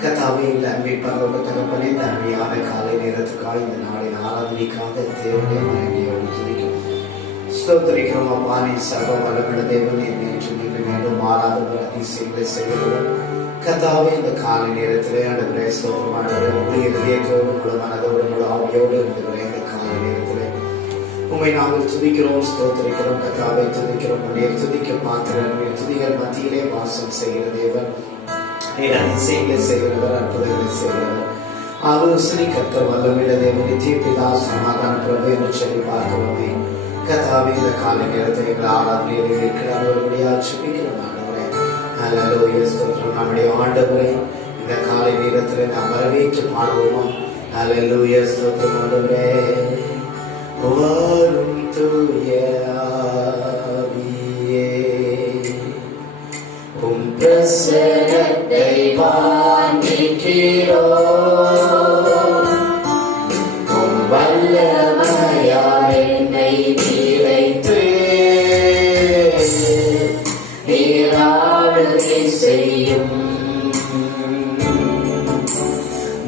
கர்த்தாவே, இந்த அன்பை பரலோக தகப்பனே, இந்த அருமையான காலை நேரத்துக்காக, இந்த நாளின் ஆராதனைக்காக தேவனே மகிமையோடு துதிக்கிறோம், ஸ்தோத்திரிக்கிறோம். அப்பா, நீ சர்வ வல்லமையுள்ள தேவன், நேற்று மீண்டும் மாறாதவர், அதிசயங்களை செய்கிறவர். கர்த்தாவே, இந்த காலை நேரத்திலே ஆண்டவரே ஸ்தோத்திரமானவரே, முழு இதயத்தோடு முழு மனதோடு முழு ஆவியோடு ஆண்டவரே இந்த காலை நேரத்திலே உம்மை நாங்கள் துதிக்கிறோம், ஸ்தோத்திரிக்கிறோம். கர்த்தாவை துதிக்கிறோம். உன்னை துதிக்க மாத்திரம் துதிகள் மத்தியிலே வாசம் செய்கிற தேவன், நீர் அதிசயங்களை செய்கிறவர், அற்புதங்களை செய்கிறவர். ஆலோசனை கர்த்தர், வல்லமையுள்ள தேவன், நித்திய பிதா, சமாதான பிரபு என்று சொல்லி பார்க்கிறோமே. கர்த்தாவே, இந்த காலை நேரத்தை எங்கள் ஆராதனையில் இருக்கிறவர்களுடைய ஆட்சிக்கிறோம் ஆண்டவரே. அல்லேலூயா, ஸ்தோத்திரம். நம்முடைய ஆண்டவரை இந்த காலை நேரத்தில் நாம் வரவேற்று பாடுவோமா? அல்லேலூயா, ஸ்தோத்திரம். ஆண்டவரே, வரும் தூய ஆவியே, உம் பிரசன்னத்தை வாஞ்சிக்கிறோம், உம் வல்லமையால் என்னை நிறைத்து நீராளுகை செய்யும்.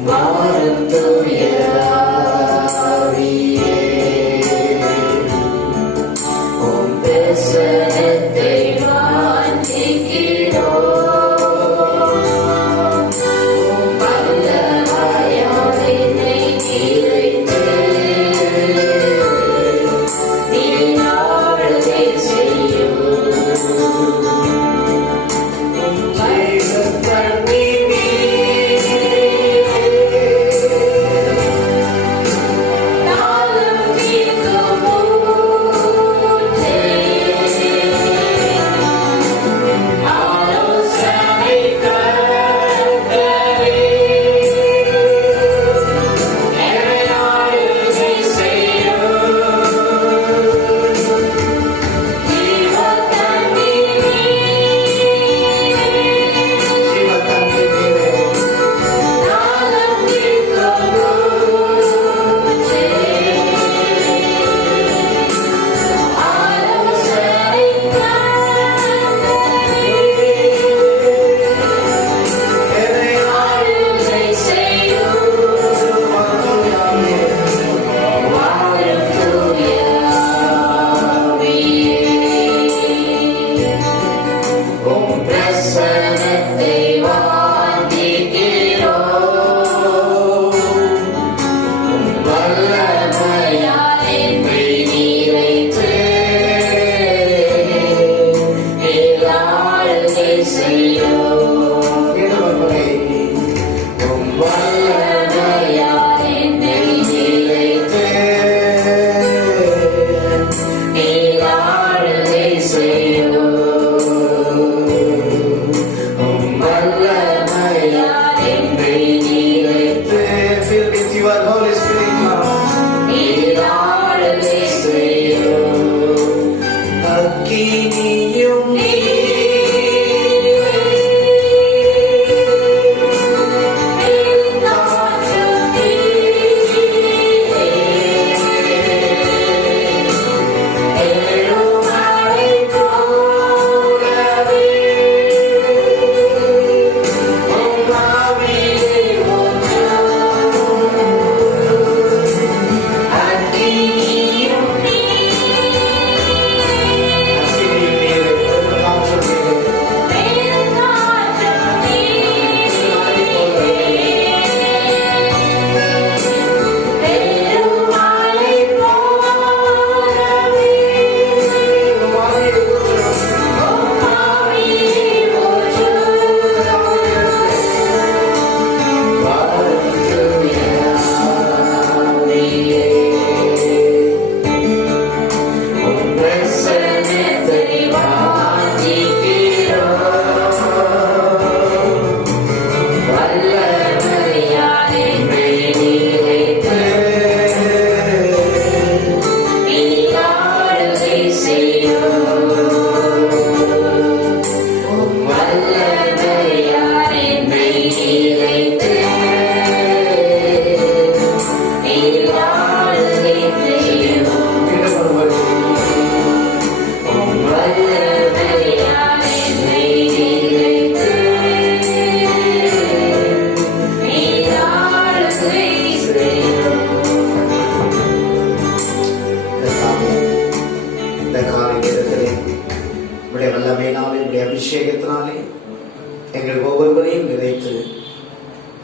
வரும் தூய ஆவியே, உம் பிரசன்னத்தை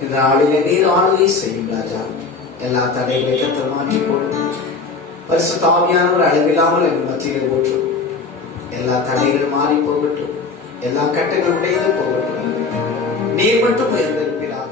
இந்த நாளிலே நீர் ஆளுகை செய்யும் ராஜா. எல்லா தடைகளை கத்தர் மாற்றி போடும். பரிசுத்த ஆவியானவர் அளவில்லாமல் எங்கள் மத்தியிலே போற்றும். எல்லா தடைகள் மாறி போகட்டும். எல்லா கட்டங்கள் உடைந்து போகட்டும். நீர் மட்டும் உயர்ந்திருப்பீராக.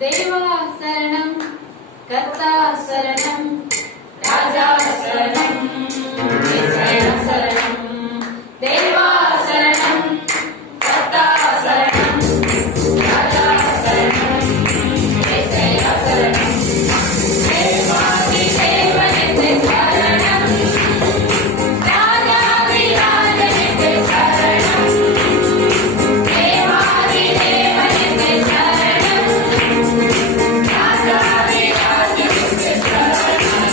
தேவா சரணம், கர்த்தா சரணம், ராஜா சரணம், இயேசுவே சரணம். தேவா சரணம், கர்த்தா சரணம், ராஜா சரணம், இயேசுவே சரணம். தேவாதி தேவனுக்கு சரணம், ராஜாதி ராஜனுக்கு சரணம். தேவாதி தேவனுக்கு சரணம், ராஜாதி ராஜனுக்கு சரணம்.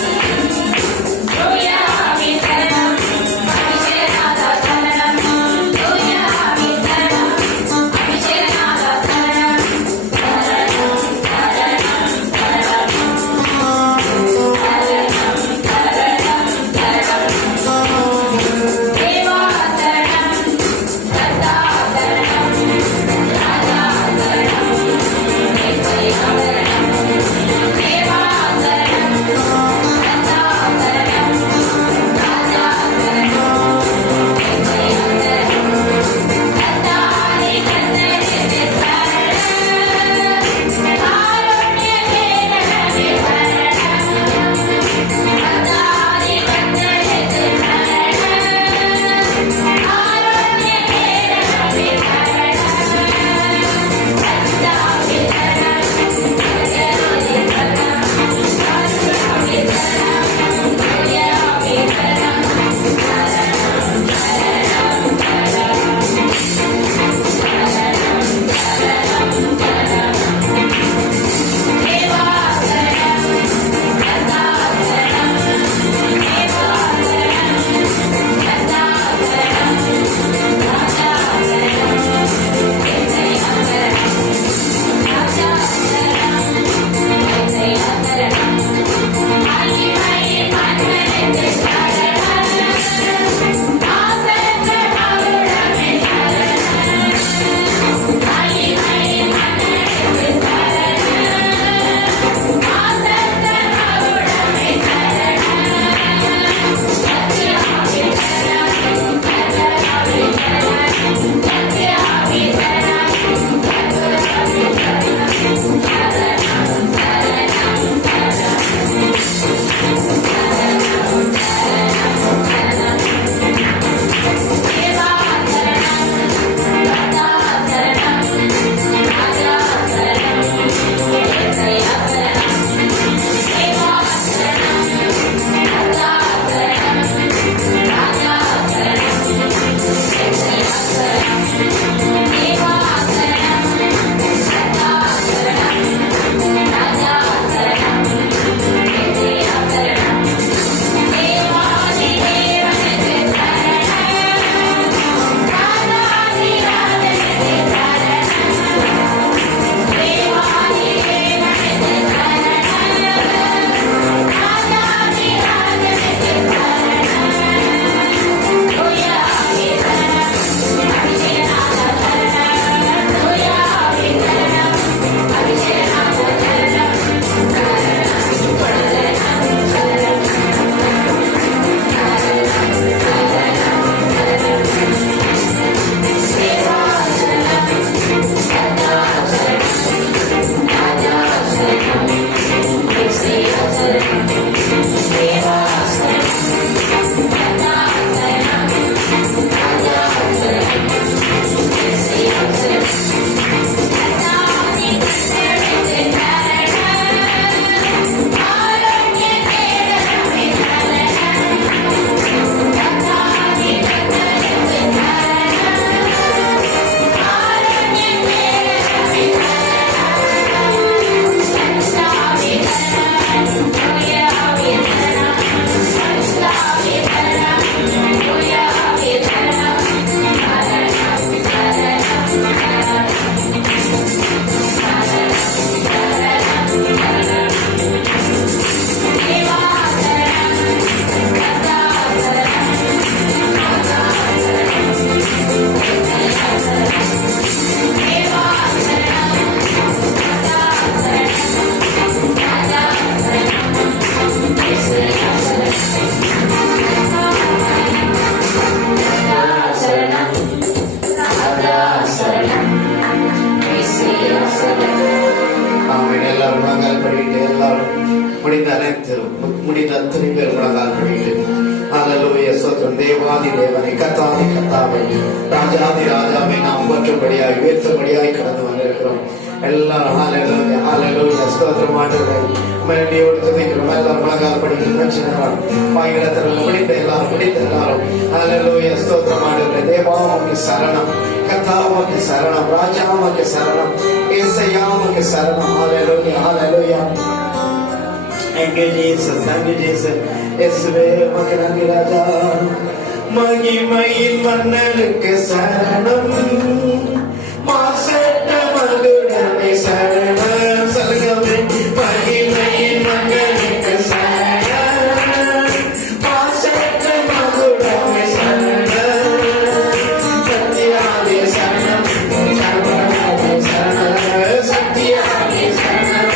எல்லாரும் முடிந்த அத்தனை பேர் முழங்கால் படிட்டு அல்லேலூயா ஸ்தோத்திரம். தேவாதி தேவனை கர்த்தாதி கர்த்தாவை ராஜாதி ராஜாவை நாம் போற்றும்படியாய் உயர்த்தும்படியாய் கடந்து வந்திருக்கிறோம். எல்லாரும் ஹல்லேலூயா ஹல்லேலூயா ஸ்தோத்திரம். ஆண்டவரே மெலடியோடு துதிக்கிறோம். எல்லாரும் முழங்கால் படிக்கிறோம். மனுஷனாரும் வாய்களத்தில் முடிந்த எல்லாரும் ஹல்லேலூயா ஸ்தோத்திரம். ஆண்டவரே தேவா உமக்கு சரணம், கர்த்தா உமக்கு சரணம், ராஜா உமக்கு சரணம், இயேசையா உமக்கு சரணம். ஹல்லேலூயா ஹல்லேலூயா. Thank you Jesus, thank you Jesus. இயேசுவே உமக்கு நன்றி ராஜா. மகிமையின் மன்னனுக்கு சரணம், மாசற்ற மகுடனே சரணம். சொல்லுங்க, மகிமையின் மன்னனுக்கு சரணம், மாசற்ற மகுடனே சரணம். சத்தியாவே சரணம், சர்வநாதே சரணம், சத்தியாவே சரணம்.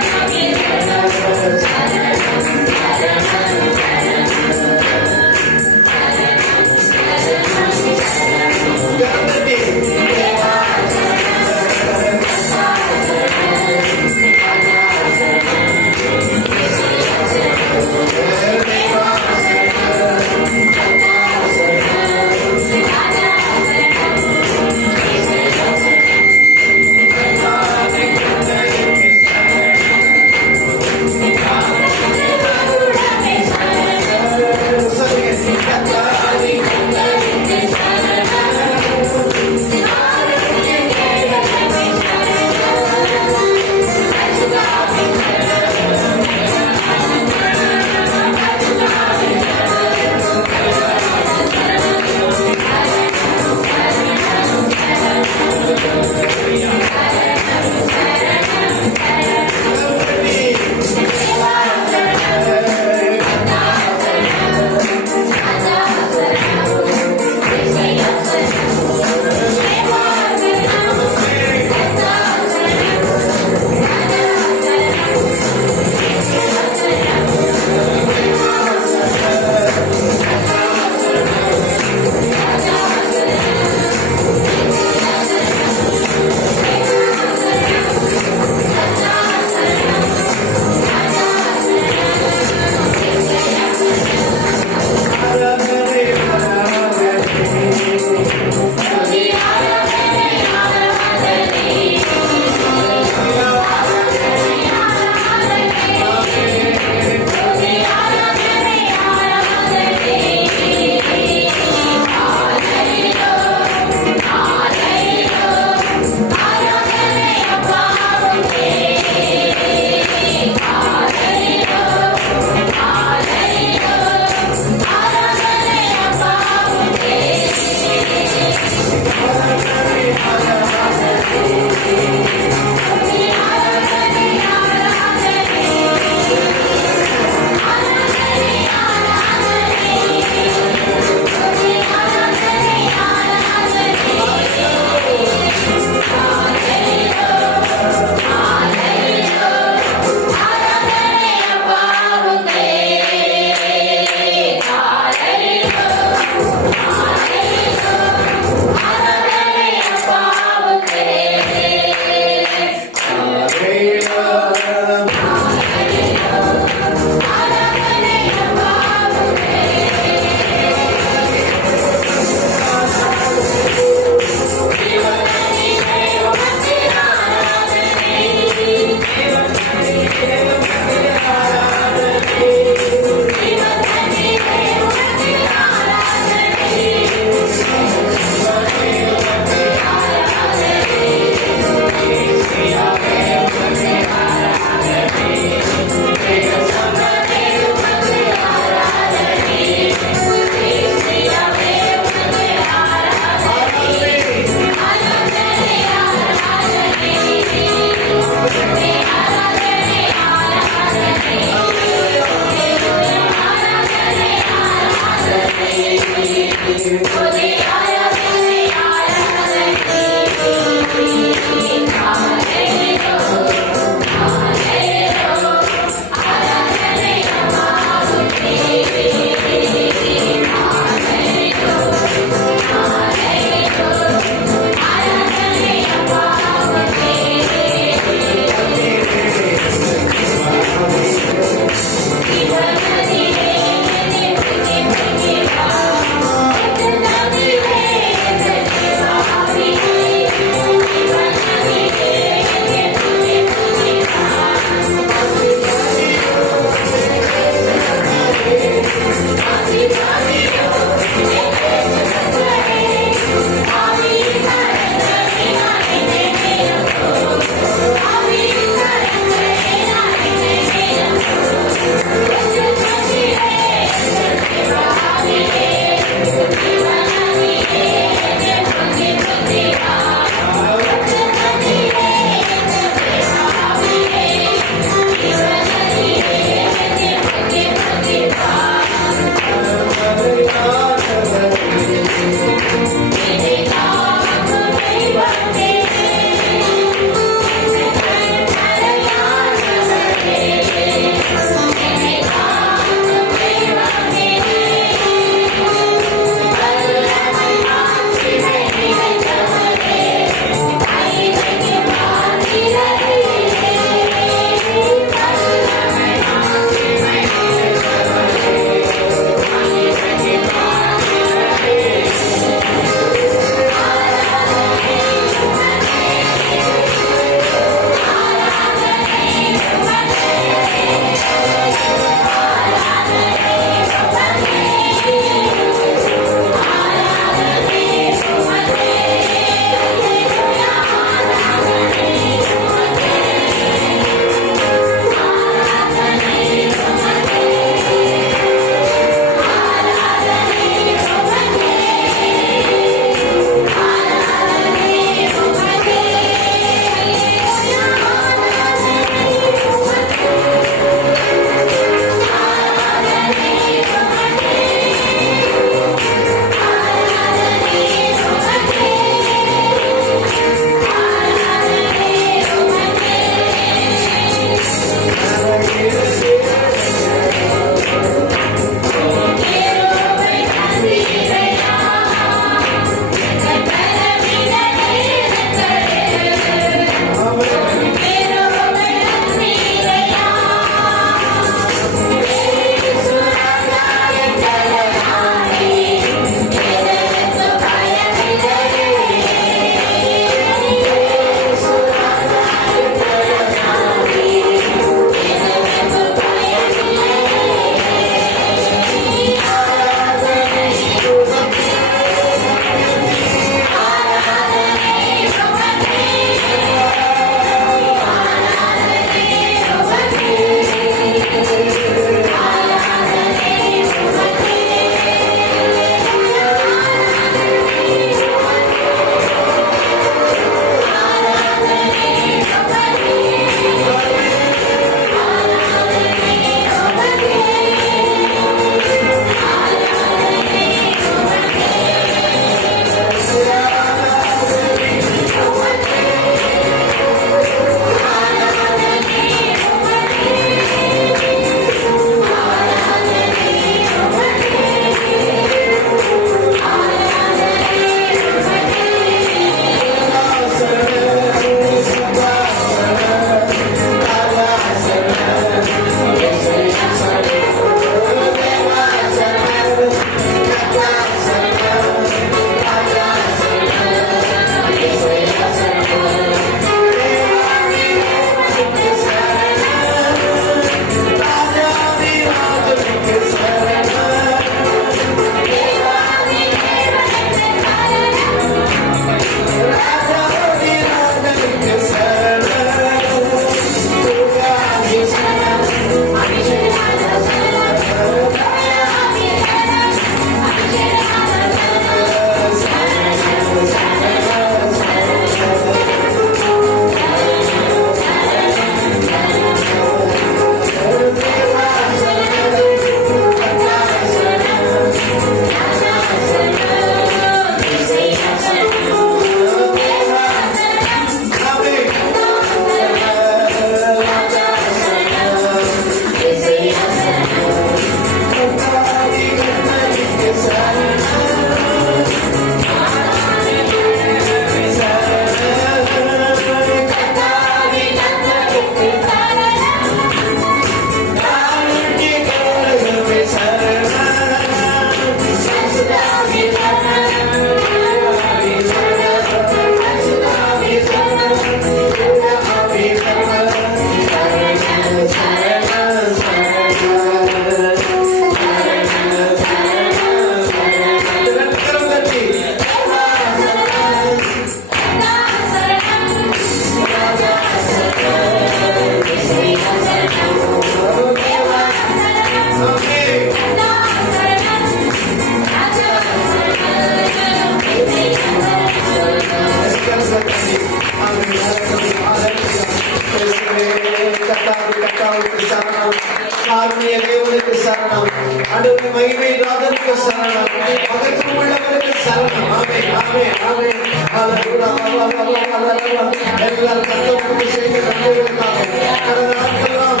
காருண்ய தேவனுக்கு சரணம். ஆண்டவரே மகிமை ராஜனுக்கு சரணம். மகத்துவம் உள்ளவருக்கு சரணம். ஆமென் ஆமென் ஆமென். ஹalleluya ஹalleluya ஹalleluya. எல்லாரும் கர்த்தருக்கு செய்த நன்மைகளுக்காக கடந்த நாட்களெல்லாம்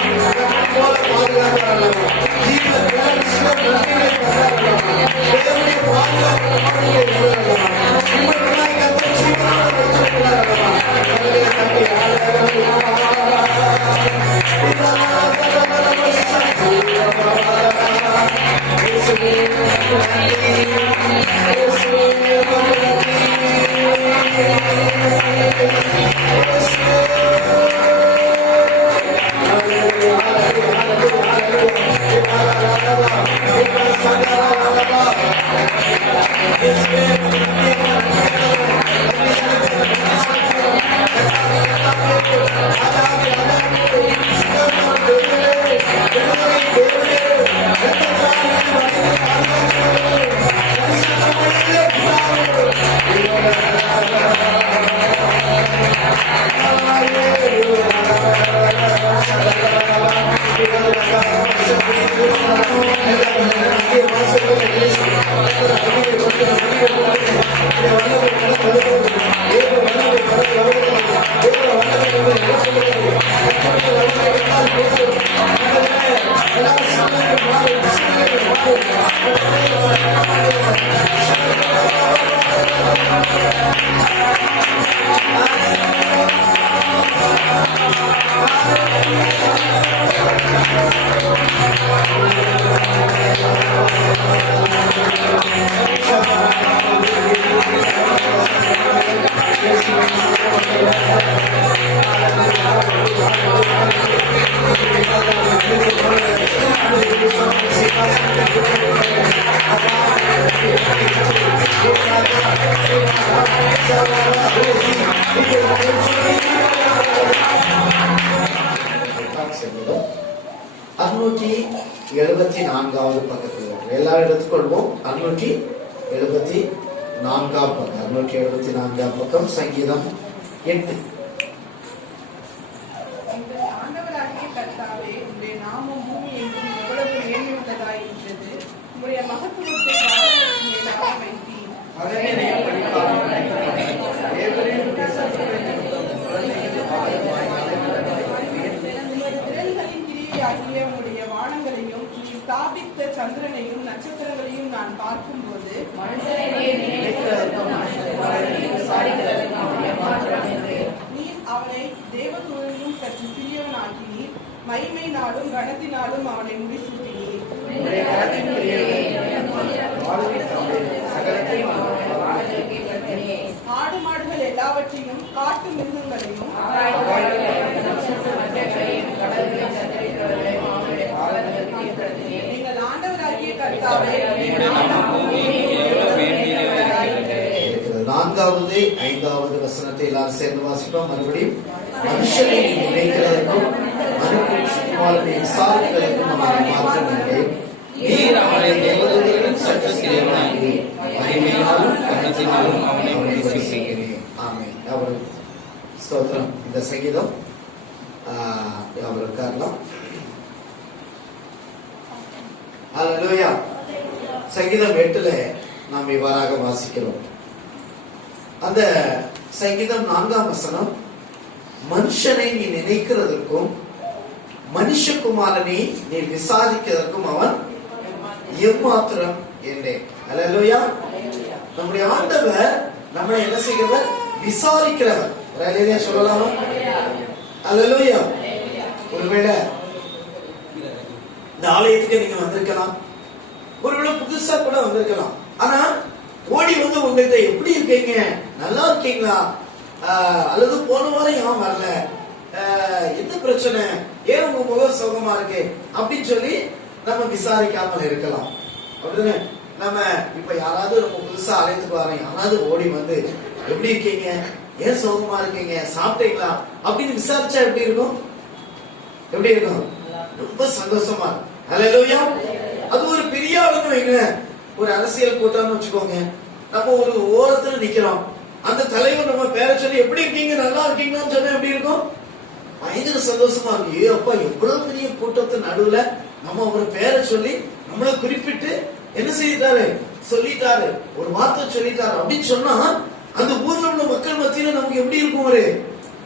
போல பாதுகாத்தாரல்லவா. ஜீவ தேவனுக்கு நன்மைகளை தந்தாரல்லவா. தேவனுடைய பாதுகாப்பு நம்முடைய உள்ளதல்லவா. உங்களுக்காக கர்த்தர் ஜீவனோடு வைத்திருக்கிறாரல்லவா. ஹalleluya தம்பி ஹalleluya. பக்கத்தில் எல்லாரும் எடுத்துக்கொள்வோம். 674 பக்கம் சங்கீதம் 8. ஆண்டவராகிய கர்த்தாவே, உம்முடைய நாமம் பூமி எங்கும் எவ்வளவு மேன்மையுள்ளதாய் இருக்கிறது. உம்முடைய மகத்துவத்தை வானத்தின் மேலாக வைத்தீர். விரல்களின் கிரியையாகிய உம்முடைய வானங்களையும் நீ ஸ்தாபித்த சந்திரனையும் நட்சத்திரங்களையும் நான் பார்க்கும்போது நீர் அவனை தேவதூதனிலும் சற்று சிறியவனாக்கினீர். மகிமை நாளும் கனத்தினாலும் அவனை முடிசூட்டினீர். ஆடு மாடுகள் எல்லாவற்றையும் காட்டு மிருகங்களையும் நீங்கள் ஆண்டவராகிய கர்த்தாவே, 4வது 5வது வசனத்தை எல்லாரும் சேர்ந்து வாசிப்போம். மறுபடியும் மனுஷனை நீ நினைக்கிறதற்கும் மனுக்குமாரனை விசாரிக்கிறதற்கும் அவனை மாற்றமில்லை. நீர் அவனை தேவதூதனிலும் சற்று சிறியவனாக்கி மகிமையினாலும் மரணத்தினாலும் அவனை விசுவாசிக்கிறேன். ஆமென். அவர் ஸ்தோத்திரம். இந்த சங்கீதம் அவர் இருக்காரலாம். ஹல்லேலூயா. சங்கீதம் 8 நாம் இவ்வாறாக வாசிக்கிறோம். அந்த சங்கீதம் 4ஆம் வசனம், மனுஷனை நீ நினைக்கிறதற்கும் மனுஷகுமாரனை நீ விசாரிக்கிறதற்கும் அவன் எம்மாத்திரம் என்றேன். ஹல்லேலூயா. நம்முடைய ஆண்டவர் நம்மளை என்ன செய்கிறவர்? விசாரிக்கிறவர். ஹல்லேலூயா சொல்லலாமா? ஹல்லேலூயா. ஒருவேளை இந்த ஆலயத்துக்கு நீங்க வந்திருக்கலாம், ஒருவேளை புதுசா கூட வந்திருக்கலாம். ஆனா ஓடி வந்து உங்கள்கிட்ட எப்படி இருக்கீங்க, நல்லா இருக்கீங்களா, அல்லது போன வாரம் ஏன் வரல, என்ன பிரச்சனை, ஏன் உங்க முகம் சோகமா இருக்கு அப்படின்னு சொல்லி நம்ம விசாரிக்காமல் இருக்கலாம். அப்படிதானே? நம்ம இப்ப யாராவது நம்ம புதுசா ஆலயத்துக்கு வரோம், யாராவது ஓடி வந்து எப்படி இருக்கீங்க, ஏன் சோகமா இருக்கீங்க, சாப்பிட்டீங்களா அப்படின்னு விசாரிச்சா எப்படி இருக்கும்? எப்படி இருக்கும்? ரொம்ப சந்தோஷமா இருக்கும். ஹல்லேலூயா. அது ஒரு பெரிய ஆளுன்னு வைங்களேன், ஒரு அரசியல் கூட்டம்னு வச்சுக்கோங்க, நம்ம ஒரு ஓரத்துல நிக்கிறோம், அந்த தலைவர் நம்ம பேரை சொல்லி எப்படி இருக்கீங்க, நல்லா இருக்கீங்களான்னு சொன்னா எப்படி இருக்கும்? பயங்கர சந்தோஷமா இருக்கு. ஏ அப்பா, எவ்வளவு பெரிய கூட்டத்து நடுவுல நம்ம ஒரு பேரை சொல்லி நம்மளை குறிப்பிட்டு என்ன செய்தாரு, சொல்லிட்டாரு, ஒரு வார்த்தை சொல்லிட்டாரு அப்படின்னு சொன்னா அந்த ஊர்ல உள்ள மக்கள் மத்தியில நமக்கு எப்படி இருக்கும்? ஒரு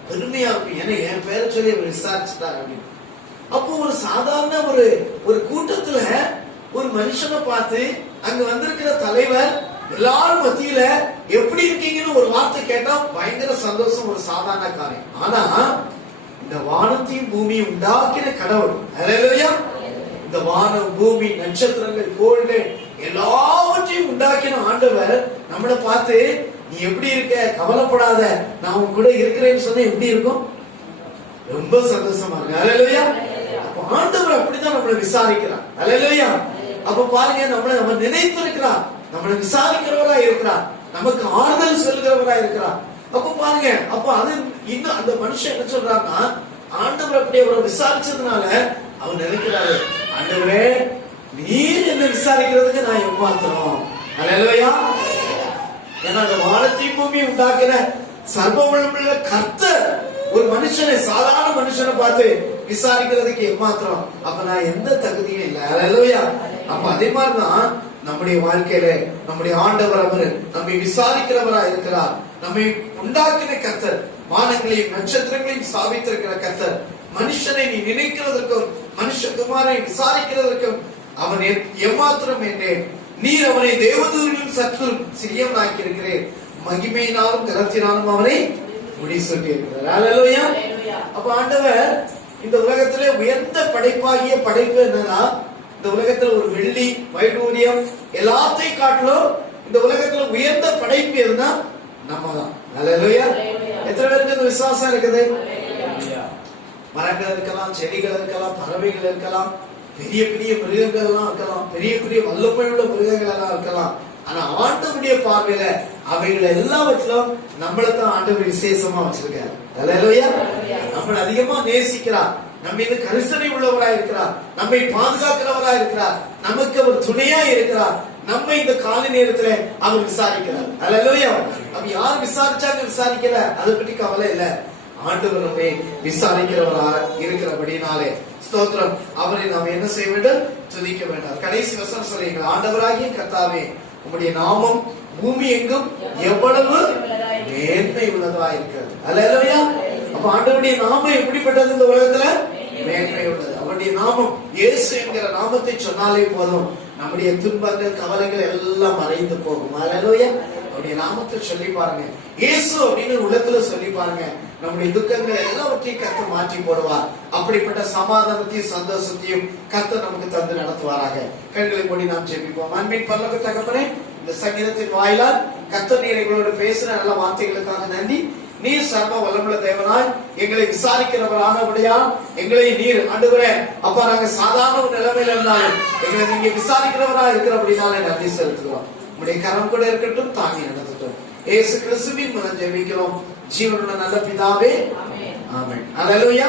பெருமையா இருக்கும். ஏன்னா என் பேரை சொல்லி அவர் விசாரிச்சுட்டாரு அப்படின்னு. அப்போ ஒரு சாதாரண ஒரு கூட்டத்துல ஒரு மனுஷனை பார்த்து அங்க வந்திருக்கிற தலைவர் எல்லாரும் மத்தியில எப்படி இருக்கீங்கன்னு ஒரு வார்த்தை கேட்டா பயங்கர சந்தோஷம், ஒரு சாதாரண காரியம். ஆனா இந்த வானத்தையும் பூமியும் உண்டாக்கின கடவுள், ஹல்லேலூயா, இந்த வானம், பூமி, நட்சத்திரங்கள், கோள்கள் எல்லாவற்றையும் உண்டாக்கின ஆண்டவர் நம்மளை பார்த்து நீ எப்படி இருக்க, கவலைப்படாத, நான் உன் கூட இருக்கிறேன்னு சொன்னா எப்படி இருக்கும்? ரொம்ப சந்தோஷமா இருக்கு. ஹல்லேலூயா. அப்ப ஆண்டவர் அப்படிதான் நம்மளை விசாரிக்கிறார். ஹல்லேலூயா. அப்ப பாருங்க, நம்ம நினைத்திருக்கிறார், நம்மளை விசாரிக்கிறவரா இருக்கிறார், நமக்கு ஆறுதல் சொல்கிறவரா இருக்கிறார். அப்ப பாருங்க, அப்ப அது இன்னும் அந்த மனுஷன் என்ன சொல்றாருன்னா, ஆண்டவர் அப்படி அவரை விசாரிச்சதுனால அவர் நினைக்கிறாரு, ஆண்டவரே நீர் என்ன விசாரிக்கிறதுக்கு நான் எம்மாத்திரம். ஹல்லேலூயா. ஏன்னா அந்த வானத்தையும் பூமியை உண்டாக்கிற சர்வவல்லமையுள்ள கர்த்தர் ஒரு மனுஷனை, சாதாரண மனுஷனை பார்த்து விசாரிக்கிறதுக்கு எம்மாத்திரம், அப்ப நான் எந்த தகுதியும் இல்லை. ஹல்லேலூயா. அப்ப அதே மாதிரிதான் நம்முடைய வாழ்க்கையில நம்முடைய ஆண்டவர் அவர் நம்மை விசாரிக்கிறவரா இருக்கிறார். நம்மை உண்டாக்கின கர்த்தர், வானங்களையும் நட்சத்திரங்களையும் ஸ்தாபித்திருக்கிற கர்த்தர், மனுஷனை நீ நினைக்கிறதற்கும் மனுஷகுமாரை விசாரிக்கிறதற்கும் அவன் எம்மாத்திரம் என்றேன். நீர் அவனை தேவதூரிலும் சற்று சிறியவனாக்கி இருக்கிறேன், மகிமையினாலும் கரத்தினாலும் அவனை முடி சொல்லி இருக்கிறார். ஹல்லேலூயா. அப்ப ஆண்டவர் இந்த உலகத்திலே உயர்ந்த படைப்பாகிய படைப்பு என்னன்னா, இந்த உலகத்துல ஒரு வெள்ளி, வைடூரியம் எல்லாத்தையும் காட்டிலும் இந்த உலகத்துல உயர்ந்த படைப்பு எதுனா நம்ம தான். ஹல்லேலூயா. எத்தனை பேருக்கு இந்த விசுவாசம் இருக்குது? மரங்கள் இருக்கலாம், செடிகள் இருக்கலாம், பறவைகள் இருக்கலாம், பெரிய பெரிய மிருகங்கள் எல்லாம் இருக்கலாம், பெரிய பெரிய வல்லமையுள்ள மிருகங்கள் எல்லாம் இருக்கலாம். ஆனா ஆண்டவருடைய பார்வையில அவைகள் எல்லாவற்றிலும் நம்மளை தான் ஆண்டவர் விசேஷமா வச்சிருக்காரு. ஹல்லேலூயா. நம்மளை அதிகமா நேசிக்கிறார், நம்ம இது கரிசனை உள்ளவரா இருக்கிறார், நம்மை பாதுகாக்கிறவரா இருக்கிறார், நமக்கு அவர் துணையா இருக்கிறார். நம்ம இந்த காலை நேரத்துல அவர் விசாரிக்கிறார். ஹல்லேலூயா. அப்ப யார் விசாரிச்சாங்க விசாரிக்கல, அதை பற்றி கவலை இல்ல. ஆண்டவர் நம்மை விசாரிக்கிறவரா இருக்கிறபடினாலே ஸ்தோத்திரம். அவரை நாம் என்ன செய்ய வேண்டும்? துதிக்க வேண்டும். கடைசி வசனம் சொல்றீங்க, ஆண்டவராகிய கர்த்தாவே உம்முடைய நாமம் பூமி எங்கும் எவ்வளவு மேன்மை உள்ளதா இருக்கிறது. ஹல்லேலூயா. அப்ப ஆண்டவருடைய நாமம் எப்படிப்பட்டது? இந்த உலகத்துல மேன்மை உள்ளது. அவருடைய நாமம் இயேசு என்கிற நாமத்தை சொன்னாலே போதும், நம்முடைய துன்பங்கள், கவலைகள் எல்லாம் மறைந்து போகும். ஹல்லேலூயா. அவருடைய நாமத்தை சொல்லி பாருங்க, இயேசு அப்படின்னு உள்ளத்துல சொல்லி பாருங்க, நம்முடைய துக்கங்கள் எல்லாவற்றையும் கர்த்தர் மாற்றி போடுவார். அப்படிப்பட்ட சமாதானத்தையும் சந்தோஷத்தையும் கர்த்தர் நமக்கு தந்து நடத்துவாராக. கண்களை மூடி நாம் ஜெபிப்போம். அன்பின் பரலோக தகப்பனே, இந்த சங்கீதத்தின் வாயிலால் கர்த்தர் நீர் எங்களோடு பேசின நல்ல வார்த்தைகளுக்காக நன்றி. நீர் சர்வ வல்லமுள்ள தேவனாய் எங்களை விசாரிக்கிறவரானபடியா எங்களை நீர் ஆண்டவரே அப்பா, நாங்க சாதாரண ஒரு நிலைமையில இருந்தாலும் எங்களை நீங்க விசாரிக்கிறவரா இருக்கிறபடினாலே நன்றி செலுத்துகிறோம். உங்களுடைய கரம் கூட இருக்கட்டும், தாங்கி நடத்தட்டும். இயேசு கிறிஸ்துவின் மூலம் ஜெபிக்கிறோம் ஜீவனுள்ள நல்ல பிதாவே, ஆமென். ஹல்லேலூயா.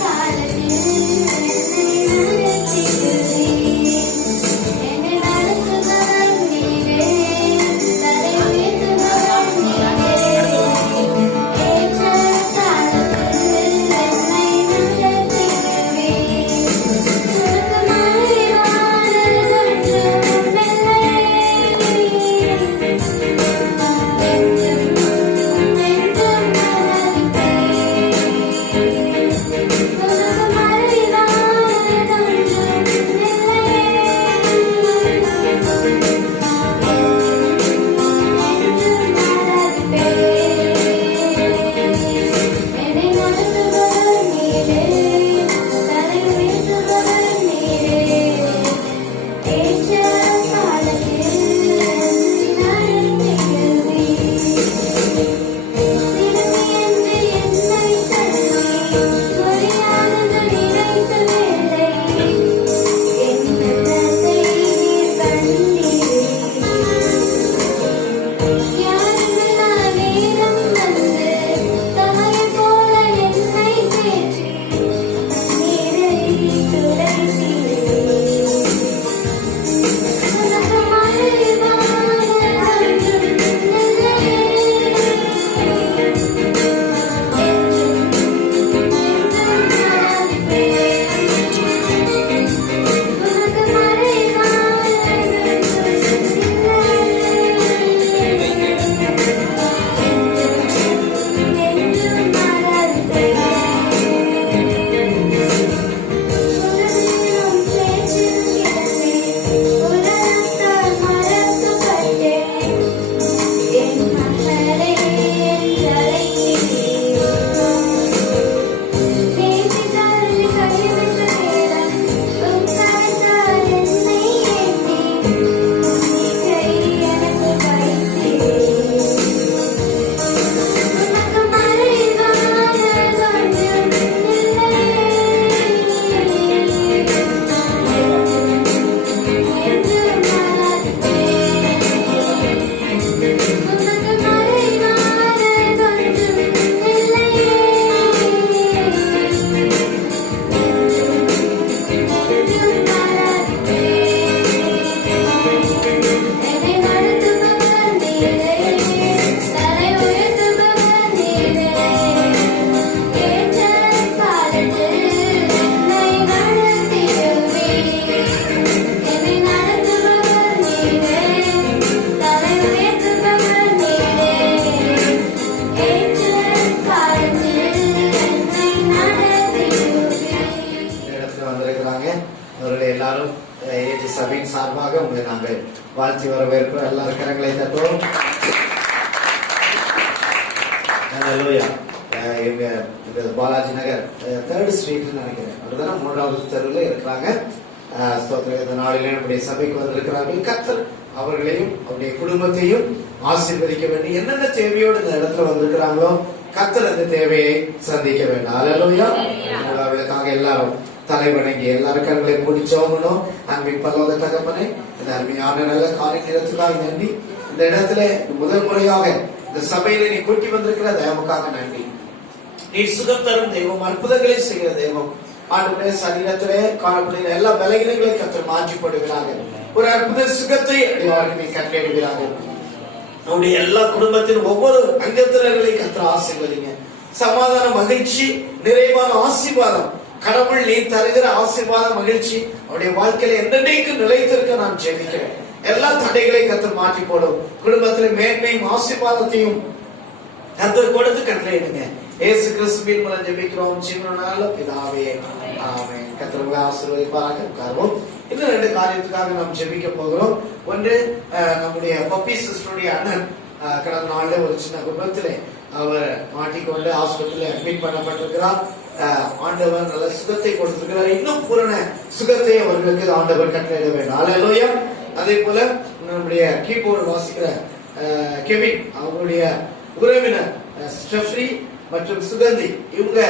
காலத்தில் வந்திருக்கிறாங்க. அவர்களை எல்லாரும் ஏஜி சபையின் சார்பாக உங்களை நாங்கள் வாழ்த்தி வரவேற்கிறோம். எல்லாரும் கரங்களை தட்டுவோம். எங்க இந்த பாலாஜி நகர் 3rd ஸ்ட்ரீட்னு நினைக்கிறேன், அப்படிதானே 3வது தெருவில் இருக்கிறாங்க. இந்த நாளிலே நம்முடைய சபைக்கு வந்திருக்கிறார்கள். கர்த்தர் அவர்களையும் அவருடைய குடும்பத்தையும் ஆசீர்வதிக்க வேண்டும். என்னென்ன தேவையோடு இந்த இடத்துல வந்திருக்கிறாங்களோ கர்த்தர் அந்த தேவையை சந்திக்க வேண்டும். அல்லேலூயா. அவர்களுக்காக எல்லாரும் தலைவணங்கி எல்லாரும் கண்களை மூடி ஜெபம். அன்பின் பரலோக தகப்பனே, இந்த அருமையான நல்ல காலை நேரத்துக்காக நன்றி. இந்த இடத்துல முதல் முறையாக இந்த சபையில நீ கூட்டி வந்திருக்கிற தயவுக்காக நன்றி. நீ சுகம் தரும் தெய்வம், அற்புதங்களை செய்கிற தெய்வம். ஆண்டவரே, சரீரத்திலே காணப்படுகிற எல்லா பலகீனங்களை கர்த்தர் மாற்றிப்படுகிறார்கள். ஒரு அற்புத சுகத்தை அடிவார்கள் நீ கட்டளையிடுகிறார்கள். நம்முடைய எல்லா குடும்பத்தின் ஒவ்வொரு அங்கத்தினர்களை கர்த்தர் ஆசீர்வதிங்க. சமாதான, மகிழ்ச்சி, நிறைவான ஆசீர்வாதம், கடவுள் நீ தருகிற ஆசீர்வாத மகிழ்ச்சி அவருடைய வாழ்க்கையில என்றென்றைக்கு நிலைத்திருக்க நான் ஜெபிக்கிறேன். எல்லா தடைகளை கர்த்தர் மாற்றி போடும். குடும்பத்திலே மேன்மையும் ஆசீர்வாதத்தையும் கர்த்தர் கொடுத்து கட்டளையிடுங்க. இயேசு கிறிஸ்துவின் மூலம் ஜெபிக்கிறோம் ஜீவனால பிதாவே, ஆமென். கர்த்தர் உங்களை ஆசீர்வதிப்பாராக. உட்கார்வோம். இன்னும் 2 காரியத்துக்காக நாம் ஜெபிக்க போகிறோம். ஒன்று, நம்முடைய பப்பி சிஸ்டருடைய அண்ணன் கடந்த நாள்ல ஒரு சின்ன விபத்திலே அவர் மாட்டிக்கொண்டு ஆஸ்பத்திரியில் அட்மிட் பண்ணப்பட்டிருக்கிறார். ஆண்டவர் நல்ல சுகத்தை கொடுத்திருக்கிறார். இன்னும் பூரண சுகத்தை அவர்களுக்கு ஆண்டவர் கட்டளையிட வேண்டும். அல்லேலூயா. அதே போல நம்முடைய கீபோர்டு வாசிக்கிற கெவின், அவங்களுடைய உறவினர் ஸ்டெஃப்ரி மற்றும் சுகந்தி, இவங்க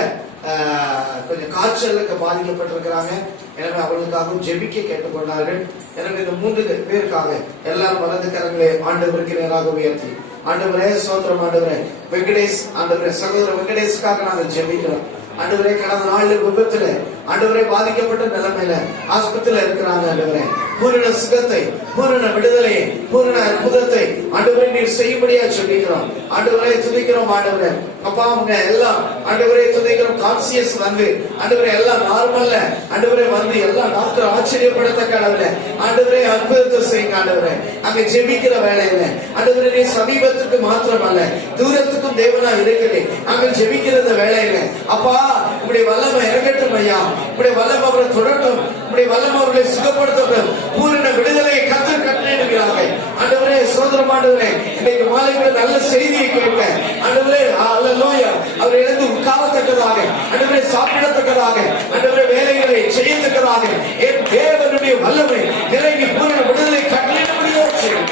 கொஞ்சம் காய்ச்சலுக்கு பாதிக்கப்பட்டிருக்கிறாங்க. எனவே அவர்களுக்காகவும் ஜெபிக்க கேட்டுக்கொண்டார்கள். எனவே இந்த 3 பேருக்காக எல்லாரும் வலது கரங்களை ஆண்டவருக்கு நேராக உயர்த்தி, ஆண்டவரே சோத்திரம், ஆண்டவரே வெங்கடேஷ், ஆண்டவரே சகோதரர் வெங்கடேஷுக்காக நாங்கள் ஜெபிக்கிறோம். ஆண்டவரே, கடந்த நாளில் விபத்துல ஆண்டவரே பாதிக்கப்பட்ட நிலைமையில ஆஸ்பத்திரியில இருக்கிறாங்க. ஆண்டவரே, பூரண சுகத்தை, பூரண விடுதலையை, பூரண அற்புதத்தை ஆண்டவரே நீர் செய்யும்படியா சொல்லிக்கிறோம். ஆண்டவரே துதிக்கிறோம். ஆண்டவரே அப்பா, அவங்க எல்லாம் ஆண்டவரே துதிக்கிறோம். கான்சியஸ் வந்து ஆண்டவரே எல்லாம் நார்மல்ல ஆண்டவரே வந்து எல்லாம் டாக்டர் ஆச்சரியப்படத்தக்க அளவுல ஆண்டவரே அற்புதத்தை செய்யுங்க. ஆண்டவரே அங்க ஜெபிக்கிற வேலையில ஆண்டவரே நீ சமீபத்துக்கு மாத்திரமல்ல தூரத்துக்கும் தேவனா இருக்குது. அங்க ஜெபிக்கிற வேலையில அப்பா உங்களுடைய வல்லமை இறங்கட்டும் ஐயா. உங்களுடைய வல்லமை அவரை தொடரட்டும். உங்களுடைய வல்லமை அவர்களை சுகப்படுத்தட்டும். பூரண விடுதலையை கர்த்தர் கட்டளையிடுகிறார்கள். ஆண்டவரே சோதரம், ஆண்டவரே இன்னைக்கு மாலையில நல்ல செய்தியை கேட்க ஆண்டவரே அல்லேலூயா அவர் எழுந்து உட்காரத்தக்கதாக, ஆண்டவரே சாப்பிடத்தக்கதாக, ஆண்டவரே வேலைகளை செய்யத்தக்கதாக என் தேவனுடைய வல்லமை இறங்கி பூரண விடுதலை கட்டளையிடும்படியாக செய்யும்.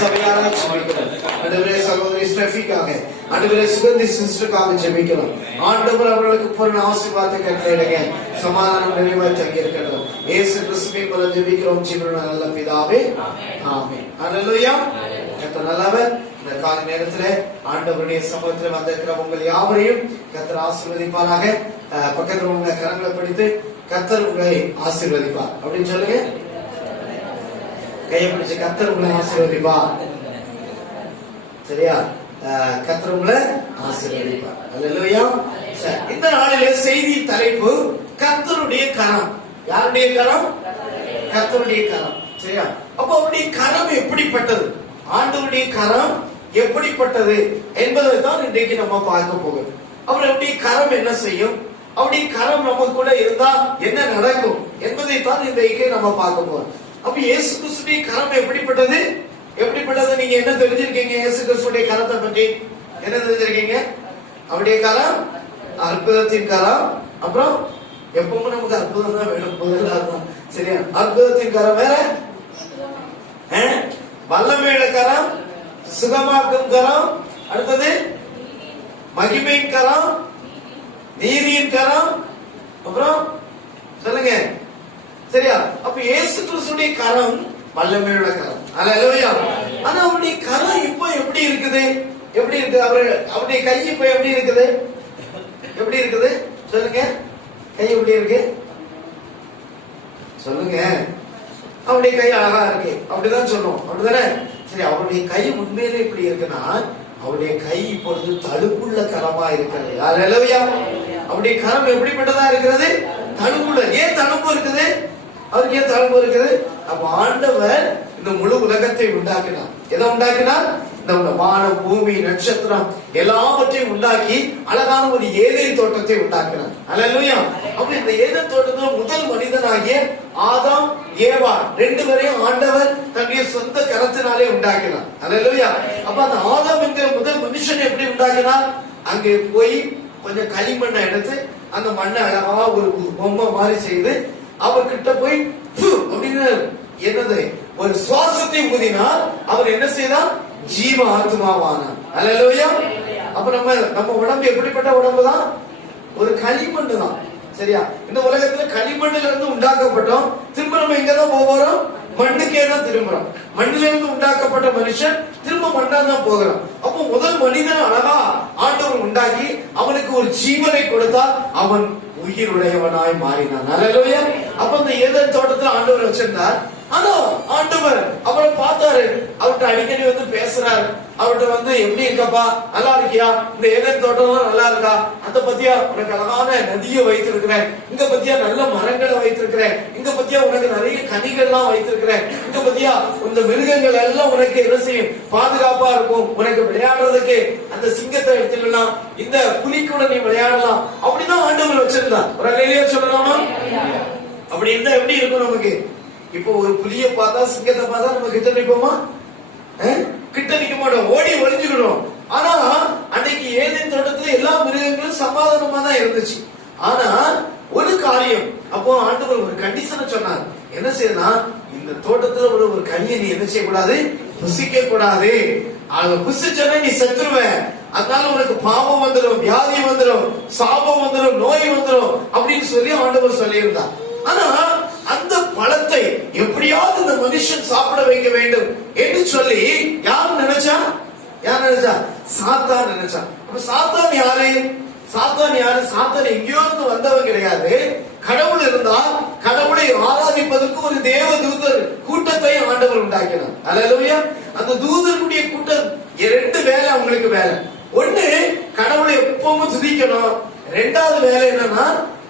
சபையாக ஜெபிக்கிறோம். ஆண்டவரே சகோதரி ஸ்டெஃபிக்காக, ஆண்டவரே சுகந்தி சிஸ்டருக்காக ஜெபிக்கிறோம். ஆண்டவர் அவர்களுக்கு பூரண ஆசீர்வாதத்தை கட்டளையிடுங்க. சமாதானம் நிறைவாய் தங்கி இருக்கட்டும். இயேசு கிறிஸ்துவின் மூலம் ஜெபிக்கிறோம் ஜீவனுள்ள நல்ல பிதாவே, ஆமென். அல்லேலூயா. கர்த்தர் நல்லவர். இந்த காலை நேரத்திலே ஆண்டவருடைய சமூகத்தில் வந்திருக்கிற உங்கள் யாவரையும் கர்த்தர் ஆசீர்வதிப்பாராக. பக்கத்தில் உங்க கரங்களை பிடித்து கர்த்தர் உங்களை ஆசீர்வதிப்பார் அப்படின்னு சொல்லுங்க. கையை பிடிச்சு கர்த்தர் உங்களை ஆசீர்வதிப்பார். சரியா? கர்த்தர் உங்களை ஆசீர்வதிப்பார். அல்லேலூயா. இந்த நாளிலே செய்தி தலைப்பு கர்த்தருடைய கரம். யாருடைய கரம்? கர்த்தருடைய கரம். சரியா? அப்ப அவருடைய கரம் எப்படிப்பட்டது, ஆண்டவருடைய கரம் எப்படிப்பட்டது என்பதை தான் இன்றைக்கு நம்ம பார்க்க போகிறோம். அவருடைய கரம் என்ன செய்யும், அவருடைய கரம் நம்ம கூட இருந்தா என்ன நடக்கும் என்பதை தான் இன்றைக்கு நம்ம பார்க்க போறோம். அப்ப இயேசு கிறிஸ்துவின் கரம் எப்படிப்பட்டது, எப்படிப்பட்டது நீங்க என்ன தெரிஞ்சிருக்கீங்க? இயேசு கிறிஸ்துவின் கரத்தை பற்றி என்ன தெரிஞ்சிருக்கீங்க? அவருடைய கரம் அற்புதத்தின் கரம். அப்புறம் எப்பவும் நமக்கு அற்புதம் தான் வேணும், முதல்ல சரியா? அற்புதத்தின் கரம் வேற, வல்லமையுள்ள கரம், சுகமாக்கும் கரம், அடுத்தது மகிமையின் கரம், நீதியின் கரம், அப்புறம் சொல்லுங்க சரியா? அப்ப இயேசு கிறிஸ்துவின் கரம் வல்லமையுள்ள கரம். அல்லேலூயா. ஆனா அவருடைய கரம் இப்ப எப்படி இருக்குது, எப்படி இருக்கு? அவருடைய கை இப்ப எப்படி இருக்குது, எப்படி இருக்குது சொல்லுங்க. கை எப்படி இருக்கு சொல்லுங்க. அவருடைய கை அழகா இருக்கு அப்படிதான் சொல்லுவோம், அப்படிதானே? சரி, அவருடைய கை உண்மையிலே எப்படி இருக்குன்னா அவருடைய கை இப்பொழுது தழுப்புள்ள கரமா இருக்கிறது. அல்லேலூயா. அவருடைய கரம் எப்படிப்பட்டதா இருக்கிறது? தழுப்புள்ள. ஏன் தழுப்பு இருக்குது? அவருக்கு ஏன் தழுப்பு இருக்குது? அப்ப ஆண்டவர் இந்த முழு உலகத்தை உண்டாக்கினார். எதை உண்டாக்கினார்? இந்த வானம், பூமி, நட்சத்திரம் எல்லாவற்றையும் உண்டாக்கி அழகான ஒரு ஏதேன் தோட்டத்தை உண்டாக்கினார். அல்லேலூயா. அப்ப இந்த ஏதேன் தோட்டத்தில் முதல் மனிதனாகிய ஆதாம், ஏவாள் 2 பேரையும் ஆண்டவர் தன்னுடைய சொந்த கரத்தினாலே உண்டாக்கினார். அல்லேலூயா. அப்ப அந்த ஆதாம் என்கிற முதல் மனுஷனை எப்படி உண்டாக்கினார்? அங்கே போய் கொஞ்சம் களிமண்ணை எடுத்து அந்த மண்ணை அழகா ஒரு பொம்மை மாதிரி செய்து அவர்கிட்ட போய் அப்படின்னு என்னது ஒரு சுவாசத்தை ஊதினார். அவர் என்ன செய்தார்? ஜீவ ஆத்மாவானார். அல்லேலூயா. அப்ப நம்ம உடம்பு எப்படிப்பட்ட உடம்பு தான்? ஒரு களிமண்ணு தான். சரியா? இந்த உலகத்துல களிமண்ணில இருந்து உண்டாக்கப்பட்டோம். திரும்ப நம்ம எங்கதான் போகிறோம்? மண்ணுக்கே தான் திரும்புறோம். மண்ணில இருந்து உண்டாக்கப்பட்ட மனுஷன் திரும்ப மண்ணா தான் போகிறோம். அப்போ முதல் மனிதன் அழகா ஆண்டவர் உண்டாக்கி அவனுக்கு ஒரு ஜீவனை கொடுத்தால் அவன் உயிருடையவனாய் மாறினான். அல்லேலூயா. அப்ப இந்த ஏதேன் தோட்டத்துல ஆண்டவர் வச்சிருந்தார். ஆனா ஆண்டவர் அவரை பார்த்தாரு. அவர்கிட்ட அடிக்கடி வந்து பேசுறாரு. அவர்கிட்ட எப்படி இருக்கப்பா, நல்லா இருக்கியா, இந்த ஏதேன் தோட்டம் நல்லா இருக்கா, அந்த பத்தியா உனக்கு அழகான நதியை வைத்திருக்கிறேன், இங்க பத்தியா நல்ல மரங்களை வைத்திருக்கிறேன், இங்க பத்தியா உனக்கு நிறைய கனிகள்லாம் வைத்திருக்கிறேன், இங்க பத்தியா இந்த மிருகங்கள் எல்லாம் உனக்கு என்ன செய்யும், பாதுகாப்பா இருக்கும், உனக்கு விளையாடுறதுக்கு அந்த சிங்கத்தை எடுத்துக்கலாம், இந்த புலிக்கூட நீ விளையாடலாம். அப்படிதான் ஆண்டவர் வச்சிருந்தா. ஒரு அல்லேலூயா சொல்லலாமா? அப்படி இருந்தா எப்படி இருக்கும் நமக்கு? இப்போ ஒரு புலியை பார்த்தா, சிங்கத்தை பார்த்தா நம்ம கிட்ட நிற்போமா? கிட்ட நிக்க மாட்டோம், ஓடி ஒளிஞ்சுக்கணும். ஆனா அன்னைக்கு ஏதேன் தோட்டத்துல எல்லா மிருகங்களும் சமாதானமா தான் இருந்துச்சு. ஆனா ஒரு காரியம், அப்போ ஆண்டவர் ஒரு கண்டிஷனை சொன்னார். என்ன செய்யணும்? இந்த தோட்டத்துல ஒரு கனியை நீ என்ன செய்யக்கூடாது? புசிக்க கூடாது. அதை புசிச்சோன்னா நீ செத்துருவ. அதனால உனக்கு பாவம் வந்துடும், வியாதி வந்துடும், சாபம் வந்துடும், நோய் வந்துடும் அப்படின்னு சொல்லி ஆண்டவர் சொல்லியிருந்தார். ஆனா அந்த பழத்தை எப்படியாவது இந்த மனுஷன் சாப்பிட வைக்க வேண்டும் என்று சொல்லி யார் நினைச்சா? சாத்தான் நினைச்சா. அப்ப சாத்தான் யாரு? சாத்தான் எங்கேயோ இருந்து வந்தவன் கிடையாது. கடவுள் இருந்தால் கடவுளை ஆராதிப்பதற்கு ஒரு தேவ தூதர் கூட்டத்தை ஆண்டவர் உண்டாக்கினார். அல்லேலூயா. அந்த தூதர்களுடைய கூட்டம் 2 வேலை அவங்களுக்கு வேலை. ஒண்ணு, கடவுளை எப்பவும் துதிக்கணும். 2வது வேலை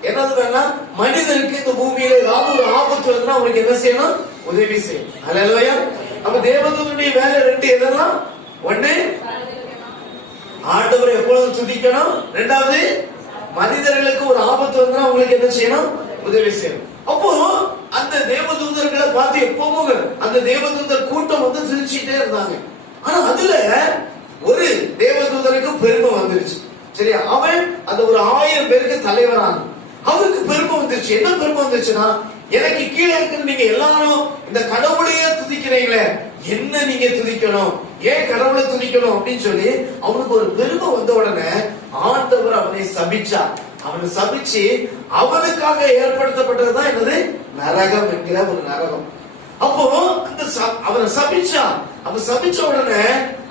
என்னது வேணா, மனிதனுக்கு இந்த பூமியில ஏதாவது ஒரு ஆபத்து வருதுன்னா அவனுக்கு என்ன செய்யணும்? உதவி செய்யணும். அல்லேலூயா. அப்ப தேவதூதனுடைய வேலை 2 எதெல்லாம்? ஒண்ணு, ஆண்டவரை எப்பொழுதும் துதிக்கணும். 2வது, மனிதர்களுக்கு ஒரு ஆபத்து வந்தா அவங்களுக்கு என்ன செய்யணும்? உதவி செய்யணும். அப்போ அந்த தேவதூதர்களை பார்த்து எப்பவும் அந்த தேவதூதர் கூட்டம் துதிச்சுட்டே இருந்தாங்க. ஆனா அதுல ஒரு தேவதூதருக்கு பெருமை வந்துருச்சு. சரியா? அவன் அந்த ஒரு 1000 பேருக்கு தலைவரான அவருக்கு பெருமை வந்துருச்சு. என்ன பெருமை வந்துருச்சுன்னா, எனக்கு கீழே இருக்கிற நீங்க எல்லாரும் இந்த கடவுளையே துதிக்கிறீங்களே, என்ன நீங்க துதிக்கணும், ஏன் கடவுளை துதிக்கணும் அப்படின்னு சொல்லி அவனுக்கு ஒரு பெருமை வந்த உடனே ஆண்டவர் அவனை சபிச்சார். அவனை சபிச்சு அவனுக்காக ஏற்படுத்தப்பட்டதுதான் என்னது? நரகம் என்கிற ஒரு நரகம். அப்போ அந்த அவனை சபிச்சான். அவன் சபிச்ச உடனே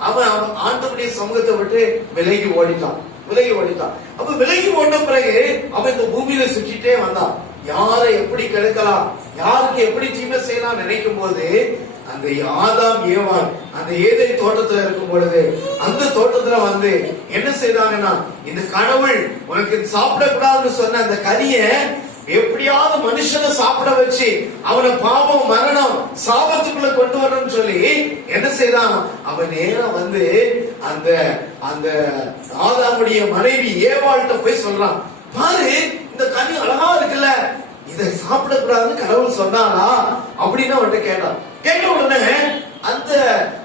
அவன் ஆண்டவருடைய சமூகத்தை விட்டு விலகி ஓடிட்டான். அப்ப விலகி ஓடின பிறகு அவன் இந்த பூமியில சுற்றிட்டே வந்தான். யாரை எப்படி கெடுக்கலாம், யாருக்கு எப்படி தீமை செய்யலாம் நினைக்கும் போது அந்த ஆதாம் ஏவாள் அந்த ஏதேன் தோட்டத்துல இருக்கும் பொழுது அந்த தோட்டத்துல என்ன செய்தாங்கன்னா, இந்த கடவுள் உனக்கு சாப்பிடக்கூடாதுன்னு சொன்ன அந்த கனியை எப்படியாவது மனுஷனை சாப்பிட வச்சு அவனை பாவம், மரணம், சாபத்துக்குள்ள கொண்டு வரணும்னு சொல்லி என்ன செய்தான்? அவன் நேரம் அந்த அந்த ஆதாமுடைய மனைவி ஏவாள்கிட்ட போய் சொல்றான், பாரு இந்த கனி அழகா இருக்குல்ல, இதை சாப்பிடக்கூடாதுன்னு கடவுள் சொன்னாரா அப்படின்னு அவன்கிட்ட கேட்டான். கேட்ட உடனே அந்த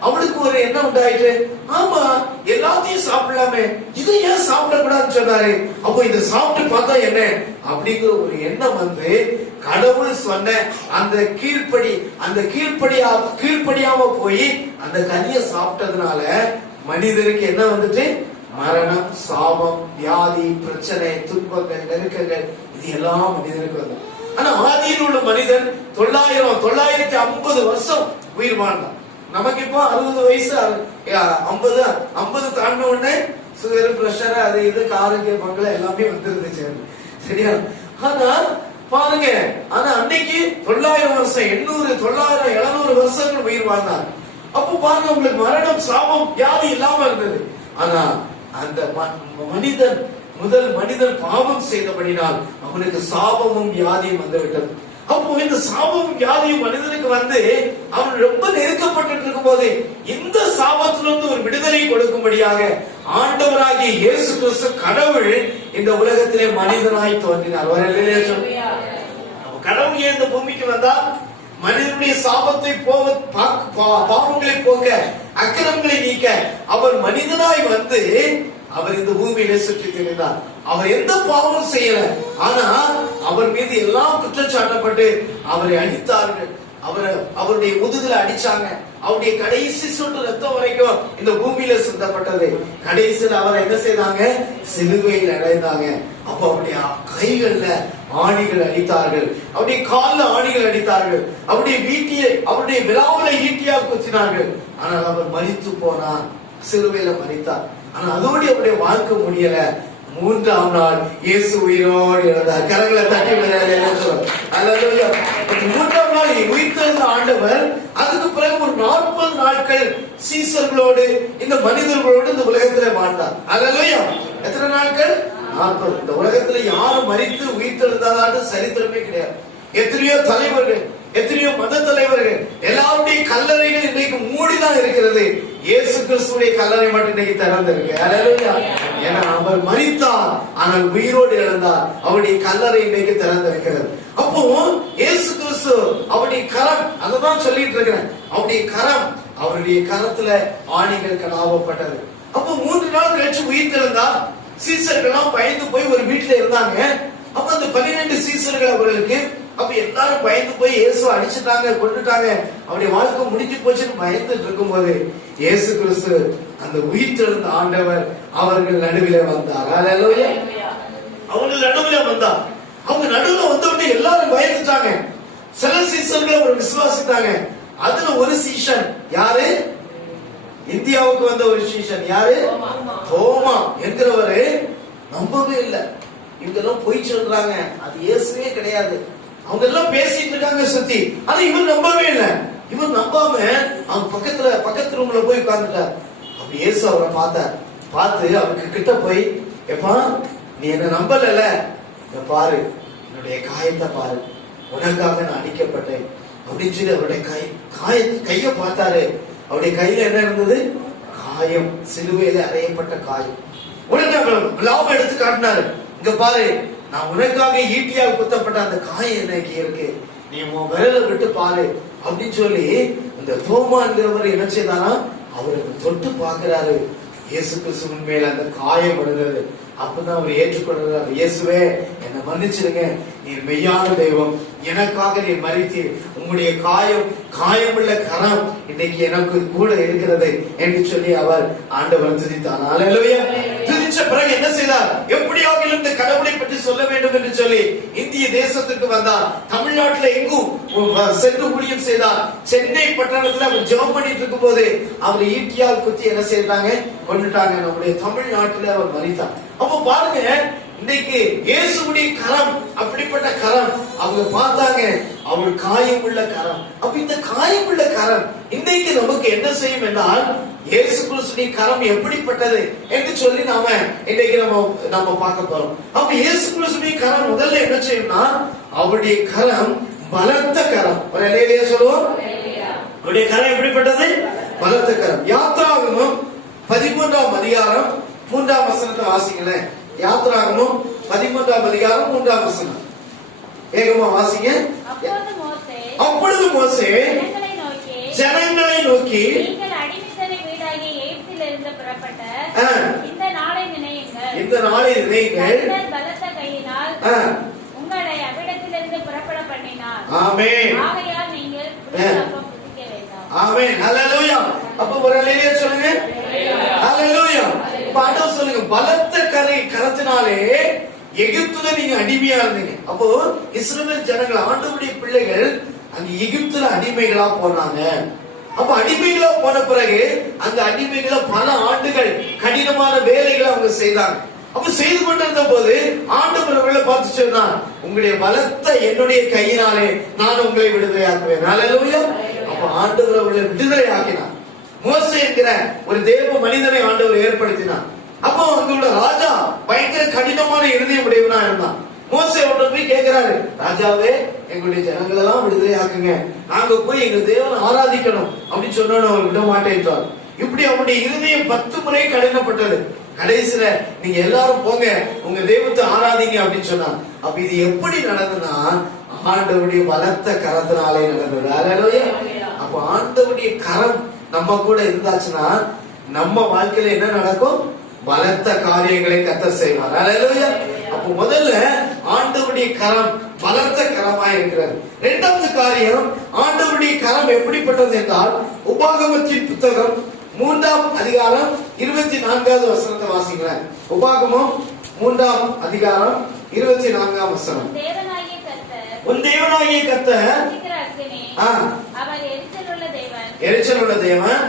அவளுக்கு ஒரு எண்ணம் உண்டாயிட்டு, ஆமா எல்லாத்தையும் சாப்பிடலாமே, இதை ஏன் சாப்பிடக்கூடாதுன்னு சொன்னாரு, அப்போ இதை சாப்பிட்டு பார்த்தா என்ன அப்படிங்கிற ஒரு எண்ணம் கடவுள் சொன்ன அந்த கீழ்ப்படியாம போய் அந்த கனியை சாப்பிட்டதுனால மனிதருக்கு என்ன மரணம், சாபம், வியாதி, பிரச்சனை, துன்பங்கள், நெருக்கங்கள், இது எல்லாம் மனிதனுக்கு வந்தது. ஆனா ஆதியில் உள்ள மனிதன் 950 வருஷம் உயிர் வாழ்ந்தான். நமக்கு இப்போ 60 வயசு, 50 தாண்டின உடனே சுகர், பிரஷர், அது இது, ஆரோக்கிய பங்கள எல்லாமே வந்துருந்துச்சு. சரியா? ஆனா பாருங்க, ஆனா அன்னைக்கு 900 வருஷம், 800, 900, 700 வருஷங்கள் உயிர் வாழ்ந்தார். அப்போ பாருங்க, உங்களுக்கு மரணம், சாபம், வியாதி இல்லாம இருந்தது. ஆனா அந்த முதல் மனிதன் பாவம் செய்தபடினால் அவனுக்கு சாபமும் வியாதியும் வந்துவிட்டது. அப்போ இந்த சாபம் வியாதியும் மனிதனுக்கு வந்து அவன் ரொம்ப நெருக்கப்பட்டு இருக்கும் போது இந்த சாபத்திலிருந்து ஒரு விடுதலை கொடுக்கும்படியாக ஆண்டவராகிய இயேசு கிறிஸ்து கடவுள் இந்த உலகத்திலே மனிதனாய் தோன்றினார். கடவுள் ஏன் இந்த பூமிக்கு வந்தா? மனிதனுடைய சாபத்தை பாவங்களை போக்க, அக்கிரமங்களை நீக்க அவர் மனிதனாய் வந்து அவர் இந்த பூமியிலே சுற்றி திரிந்தார். அவர் எந்த பாவமும் செய்யல, ஆனா அவர் மீது எல்லாம் குற்றச்சாட்டப்பட்டு அவரை அடித்தார்கள். அவருடைய முதுகுல அடிச்சாங்க. அவருடைய கடைசி சொட்டு ரத்தம் வரைக்கும் இந்த பூமியில சிந்தப்பட்டது. கடைசியில் அவரை என்ன செய்தாங்க? சிலுவையில் அடைந்தாங்க. அப்ப அவருடைய கைகள்ல ஆணிகள் அடித்தார்கள், அவருடைய காலில் ஆணிகள் அடித்தார்கள், அவருடைய விழாவில ஈட்டியால் குத்தினார்கள். ஆனால் அவர் மரித்து போனார், சிலுவையில மரித்தார். ஆனா அதோடு அவருடைய வாழ்க்கை முடியல. 3ஆம் நாள் இயேசு உயிரோடு எழுந்தார். கரங்களை தட்டி விடுறாரு. 3ஆம் நாள் உயிர்த்தெழுந்த ஆண்டவர் அதுக்கு பிறகு ஒரு 40 நாட்கள் சீசர்களோடு இந்த மனிதர்களோடு இந்த உலகத்திலே வாழ்ந்தார். அல்லேலூயா. எத்தனை நாட்கள்? 40. இந்த உலகத்துல யாரும் மரித்து உயிர்த்தெழுந்தாலும் சரித்திரமே கிடையாது. எத்தனையோ தலைவர்கள், எத்தனையோ மத தலைவர்கள், எல்லாருடைய கல்லறைகள் இன்றைக்கு மூடிதான் இருக்கிறது. இயேசு கிறிஸ்துடைய கல்லறை மட்டும் இன்னைக்கு திறந்திருக்கு. அல்லேலூயா. ஏன்னா அவர் மரித்தார், ஆனால் உயிரோடு எழுந்தார். அவருடைய கல்லறை இன்னைக்கு திறந்திருக்கிறது. அப்போ இயேசு கிறிஸ்து அவருடைய கரம், அததான் சொல்லிட்டு இருக்கிறேன், அவருடைய கரம், அவருடைய கரத்துல ஆணிகள் கடாவப்பட்டது. அப்போ 3 நாள் கழிச்சு உயிர்த்தெழுந்தார். சீசர்கள்லாம் பயந்து போய் ஒரு வீட்டுல இருந்தாங்க. அப்ப அந்த 12 சீசர்கள் அவர்களுக்கு, அப்ப எல்லாரும் பயந்து போய் இயேசுவை அடிச்சுட்டாங்க, கொண்டுட்டாங்க, அவருடைய வாழ்க்கை முடிஞ்சு போச்சுன்னு பயந்துட்டு இருக்கும் போது இயேசு கிறிஸ்து அந்த உயிர்த்தெழுந்த ஆண்டவர் அவர்கள் நடுவிலே வந்தார். அல்லேலூயா. அவர்கள் நடுவிலே வந்தார். அவங்க நடுவுல வந்த உடனே எல்லாரும் பயந்துட்டாங்க. சில சீசர்கள் அவர் விசுவாசித்தாங்க. அதுல ஒரு சீஷன் யாரு? இந்தியாவுக்கு வந்த ஒரு சீஷன் யாரு? தோமா என்கிறவரு நம்பவே இல்லை. இவங்கெல்லாம் போய் சொல்றாங்க, அது இயேசுவே கிடையாது. அவங்க எல்லாம் பேசிட்டு இருக்காங்க சுத்தி, ஆனா இவர் நம்பவே இல்லை. இவர் நம்பாம அவங்க பக்கத்து ரூம்ல போய் உட்கார்ந்துட்டார். அப்ப இயேசு அவரை பார்த்து அவருக்கு கிட்ட போய், எப்பா நீ என்ன நம்பல, பாரு என்னுடைய காயத்தை பாரு, உனக்காக நான் அடிக்கப்பட்டேன் அப்படின்னு சொல்லி அவருடைய கைய பார்த்தாரு. அவருடைய கையில என்ன இருந்தது? காயம், சிலுவையில அறையப்பட்ட காயம். உடனே லாபம் எடுத்து காட்டினாரு. இங்க பாரு, நான் உனக்காக ஈட்டியால் குத்தப்பட்ட அந்த காயம் எனக்கு இருக்கு, நீ உன் விரலை விட்டு பாரு அப்படின்னு சொல்லி இந்த தோமாங்கிறவர் என்ன செய்தாரா? அவருக்கு தொட்டு பார்க்கிறாரு. இயேசு கிறிஸ்துவின் மேல அந்த காயம் விடுகிறது. அப்பதான் அவர் ஏற்றுக்கொள்கிறார். இயேசுவே என்னை மன்னிச்சிருங்க, நீர் மெய்யான தெய்வம், எனக்காக நீர் மரித்தீர், உங்களுடைய காயமுள்ள கரம் இன்னைக்கு எனக்கு கூட இருக்கிறது என்று சொல்லி அவர் ஆண்டவர் துதித்தார். அல்லேலூயா. துதிச்ச பிறகு என்ன செய்தார்? எப்படியாக இந்த கடவுளை பற்றி சொல்ல வேண்டும் என்று சொல்லி இந்திய தேசத்துக்கு வந்தார். தமிழ்நாட்டுல எங்கும் சென்று ஊழியம் செய்தார். சென்னை பட்டணத்துல அவர் ஜெபம் பண்ணிட்டு இருக்கும் போது அவர் ஈட்டியால் குத்தி என்ன செய்தாங்க? கொண்டுட்டாங்க. நம்முடைய தமிழ்நாட்டில் அவர் மரித்தார். அப்ப பாருங்க, இன்னைக்கு இயேசுவுடைய கரம் அப்படிப்பட்ட கரம். அவங்க பார்த்தாங்க, அவர் காயமுள்ள கரம். அப்ப இந்த காயமுள்ள கரம் இன்னைக்கு நமக்கு என்ன செய்யும் என்றால், இயேசு கிறிஸ்துவின் கரம் எப்படிப்பட்டது என்று சொல்லி நாம இன்னைக்கு நம்ம பார்க்க போறோம். அப்ப இயேசு கிறிஸ்துவின் கரம் முதல்ல என்ன செய்யும்னா, அவருடைய கரம் பலத்த கரம். ஒரு அல்லேலூயா சொல்லுவோம். அவருடைய கரம் எப்படிப்பட்டது? பலத்த கரம். யாத்ராகமம் 13ஆம் அதிகாரம் 3ஆம் வசனத்தை வாசிங்களேன். யாத்ராகமம் 13ஆம் அதிகாரம் 3ஆம் வசனம். வேகமா வாசிங்க. அப்பொழுது மோசே ஜனங்களை நோக்கி, நீங்கள் அடிமைத்தன வீடாகிய எகிப்திலிருந்து புறப்பட்ட இந்த நாளை நினையுங்கள். பலத்த கையினால் உங்களை அவ்விடத்திலிருந்து புறப்பட பண்ணினார். ஆமென். ஆகையால் நீங்கள் புதிக்க வேண்டாம். ஆமென். ஹல்லேலூயா. அப்ப ஒரு அல்லேலூயா சொல்லுங்க. ஹல்லேலூயா. ஆண்டவர் சொல்லுங்க, பலத்த கரத்தினாலே எகிப்துல நீங்க அடிமையா இருந்தீங்க. அப்போ இஸ்ரவேல் ஜனங்கள், ஆண்டவருடைய பிள்ளைகள் அங்க எகிப்துல அடிமைகளா போனாங்க. அப்ப அடிமைகளா போன பிறகு அந்த அடிமைகள பல ஆண்டுகள் கடினமான வேலைகளை அவங்க செய்தாங்க. அப்ப செய்து கொண்டிருந்த போது ஆண்டவர் அவர்களை பார்த்து சொன்னார், உங்களுடைய பலத்த என்னுடைய கையினாலே நான் உங்களை விடுதலை ஆக்குவேன். அல்லேலூயா. அப்ப ஆண்டவர் அவர்களை விடுதலை ஆக்கினார். மோசே என்கிற ஒரு தேவ மனிதனை ஆண்டவர் ஏற்படுத்தினார். அப்போ அங்குள்ள ராஜா பயங்கர கடினமான இருதயம் உடையவனா இருந்தான். மோசே அவர்கிட்ட போய் கேட்கிறாரு, ராஜாவே எங்களுடைய ஜனங்கள் எல்லாம் விடுதலை ஆக்குங்க, நாங்க போய் எங்க தேவனை ஆராதிக்கணும் அப்படின்னு சொன்னோன்னு அவர் விட மாட்டேன்றார். இப்படி அவருடைய இருதயம் 10 முறை கடினப்பட்டது. கடைசியில நீங்க எல்லாரும் போங்க உங்க தெய்வத்தை ஆராதிங்க அப்படின்னு சொன்னார். அப்ப இது எப்படி நடந்ததுன்னா ஆண்டவருடைய பலத்த கரத்தினாலே நடந்தது. அல்லேலூயா. அப்ப ஆண்டவருடைய கரம் நம்ம கூட இருந்தாச்சுன்னா நம்ம வாழ்க்கையில என்ன நடக்கும்? பலத்த காரியங்களை கர்த்தர் செய்வார். அல்லேலூயா. அப்ப முதல்ல ஆண்டவருடைய கரம் பலத்த கரமா இருக்கிறது. இரண்டாவது காரியம், ஆண்டவருடைய கரம் எப்படிப்பட்டது என்றால் உபாகமத்தின் புத்தகம் 3ஆம் அதிகாரம் 24வது வசனத்தை வாசிக்கிறேன். உபாகமம் 3ஆம் அதிகாரம் 24ஆம் வசனம். உன் தேவனாகிய கர்த்தர் அவர் எரிச்சலுள்ள தேவன். எரிச்சலுள்ள தேவன்.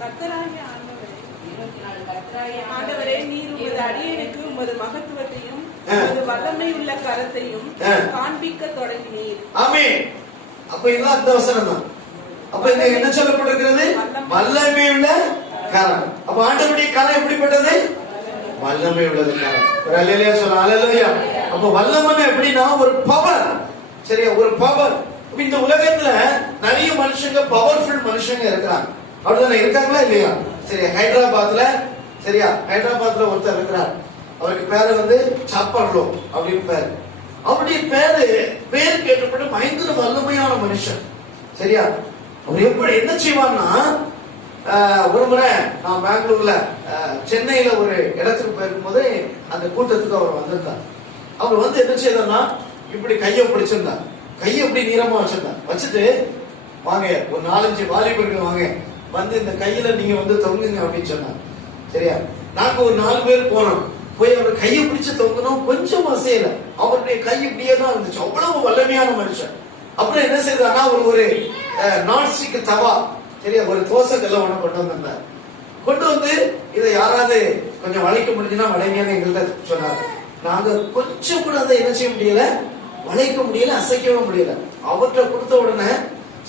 கர்த்தராகிய ஆண்டவரே, நீர் உமது அடியேனுக்கு உமது மகத்துவத்தையும் உமது வல்லமை உள்ள கரத்தையும் காண்பிக்க தொடங்கினீர். ஆமென். அப்ப இதுதான் அந்த வசனம் தான். அப்ப இங்க என்ன சொல்லப்பட்டிருக்கிறது? வல்லமை உள்ள கரம். அப்ப ஆண்டவருடைய கரம் எப்படிப்பட்டது? வல்லமை உள்ளது கரம். அல்லேலூயா சொல்ல. அல்லேலூயா. அப்ப வல்லமை எப்படின்னா ஒரு பவர். சரியா? ஒரு பவர். இந்த உலகத்துல நிறைய மனுஷங்க பவர்ஃபுல் மனுஷங்க இருக்கிறாங்க. அப்படிதானே இருக்காங்களா இல்லையா? சரி, ஹைதராபாத்ல சரியா ஹைதராபாத்ல ஒருத்தர் இருக்கிறார். அவருக்கு பேரு சாப்பர்லோ அப்படின்னு பேரு. அவருடைய பேர் கேட்டப்பட்டு பயங்கர வல்லமையான மனுஷன். சரியா? அவர் எப்படி என்ன செய்வார்னா, ஒரு முறை நான் பெங்களூர்ல சென்னையில ஒரு இடத்துக்கு போயிருக்கும் போது அந்த கூட்டத்துக்கு அவர் வந்திருந்தார். அவர் என்ன செய்தார்னா, இப்படி கையை பிடிச்சிருந்தார். கையை இப்படி நீளமா வச்சிருந்தார். வச்சுட்டு வாங்க ஒரு 4-5 வாலிபர்கள் வாங்க இந்த கையில நீங்க தொங்குங்க அப்படின்னு சொன்னார். சரியா? நாங்க ஒரு 4 பேர் போனோம். போய் அவர் கையை பிடிச்சு தொங்கணும், கொஞ்சம் அசையல. அவருடைய கை இப்படியே தான் இருந்துச்சு. அவ்வளவு வல்லமையான மனுஷன். அப்புறம் என்ன செய்தார்னா, அவர் ஒரு நான்ஸ்டிக் தவா, சரியா, ஒரு தோசை கல்ல ஒண்ணு கொண்டு வந்திருந்தார். கொண்டு இதை யாராவது கொஞ்சம் வளைக்க முடிஞ்சுன்னா வளைங்கன்னு எங்கள்கிட்ட சொன்னார். நாங்க கொஞ்சம் கூட அதை என்ன செய்ய முடியல, வளைக்க முடியல, அசைக்கவும் முடியல. அவர்கிட்ட கொடுத்த உடனே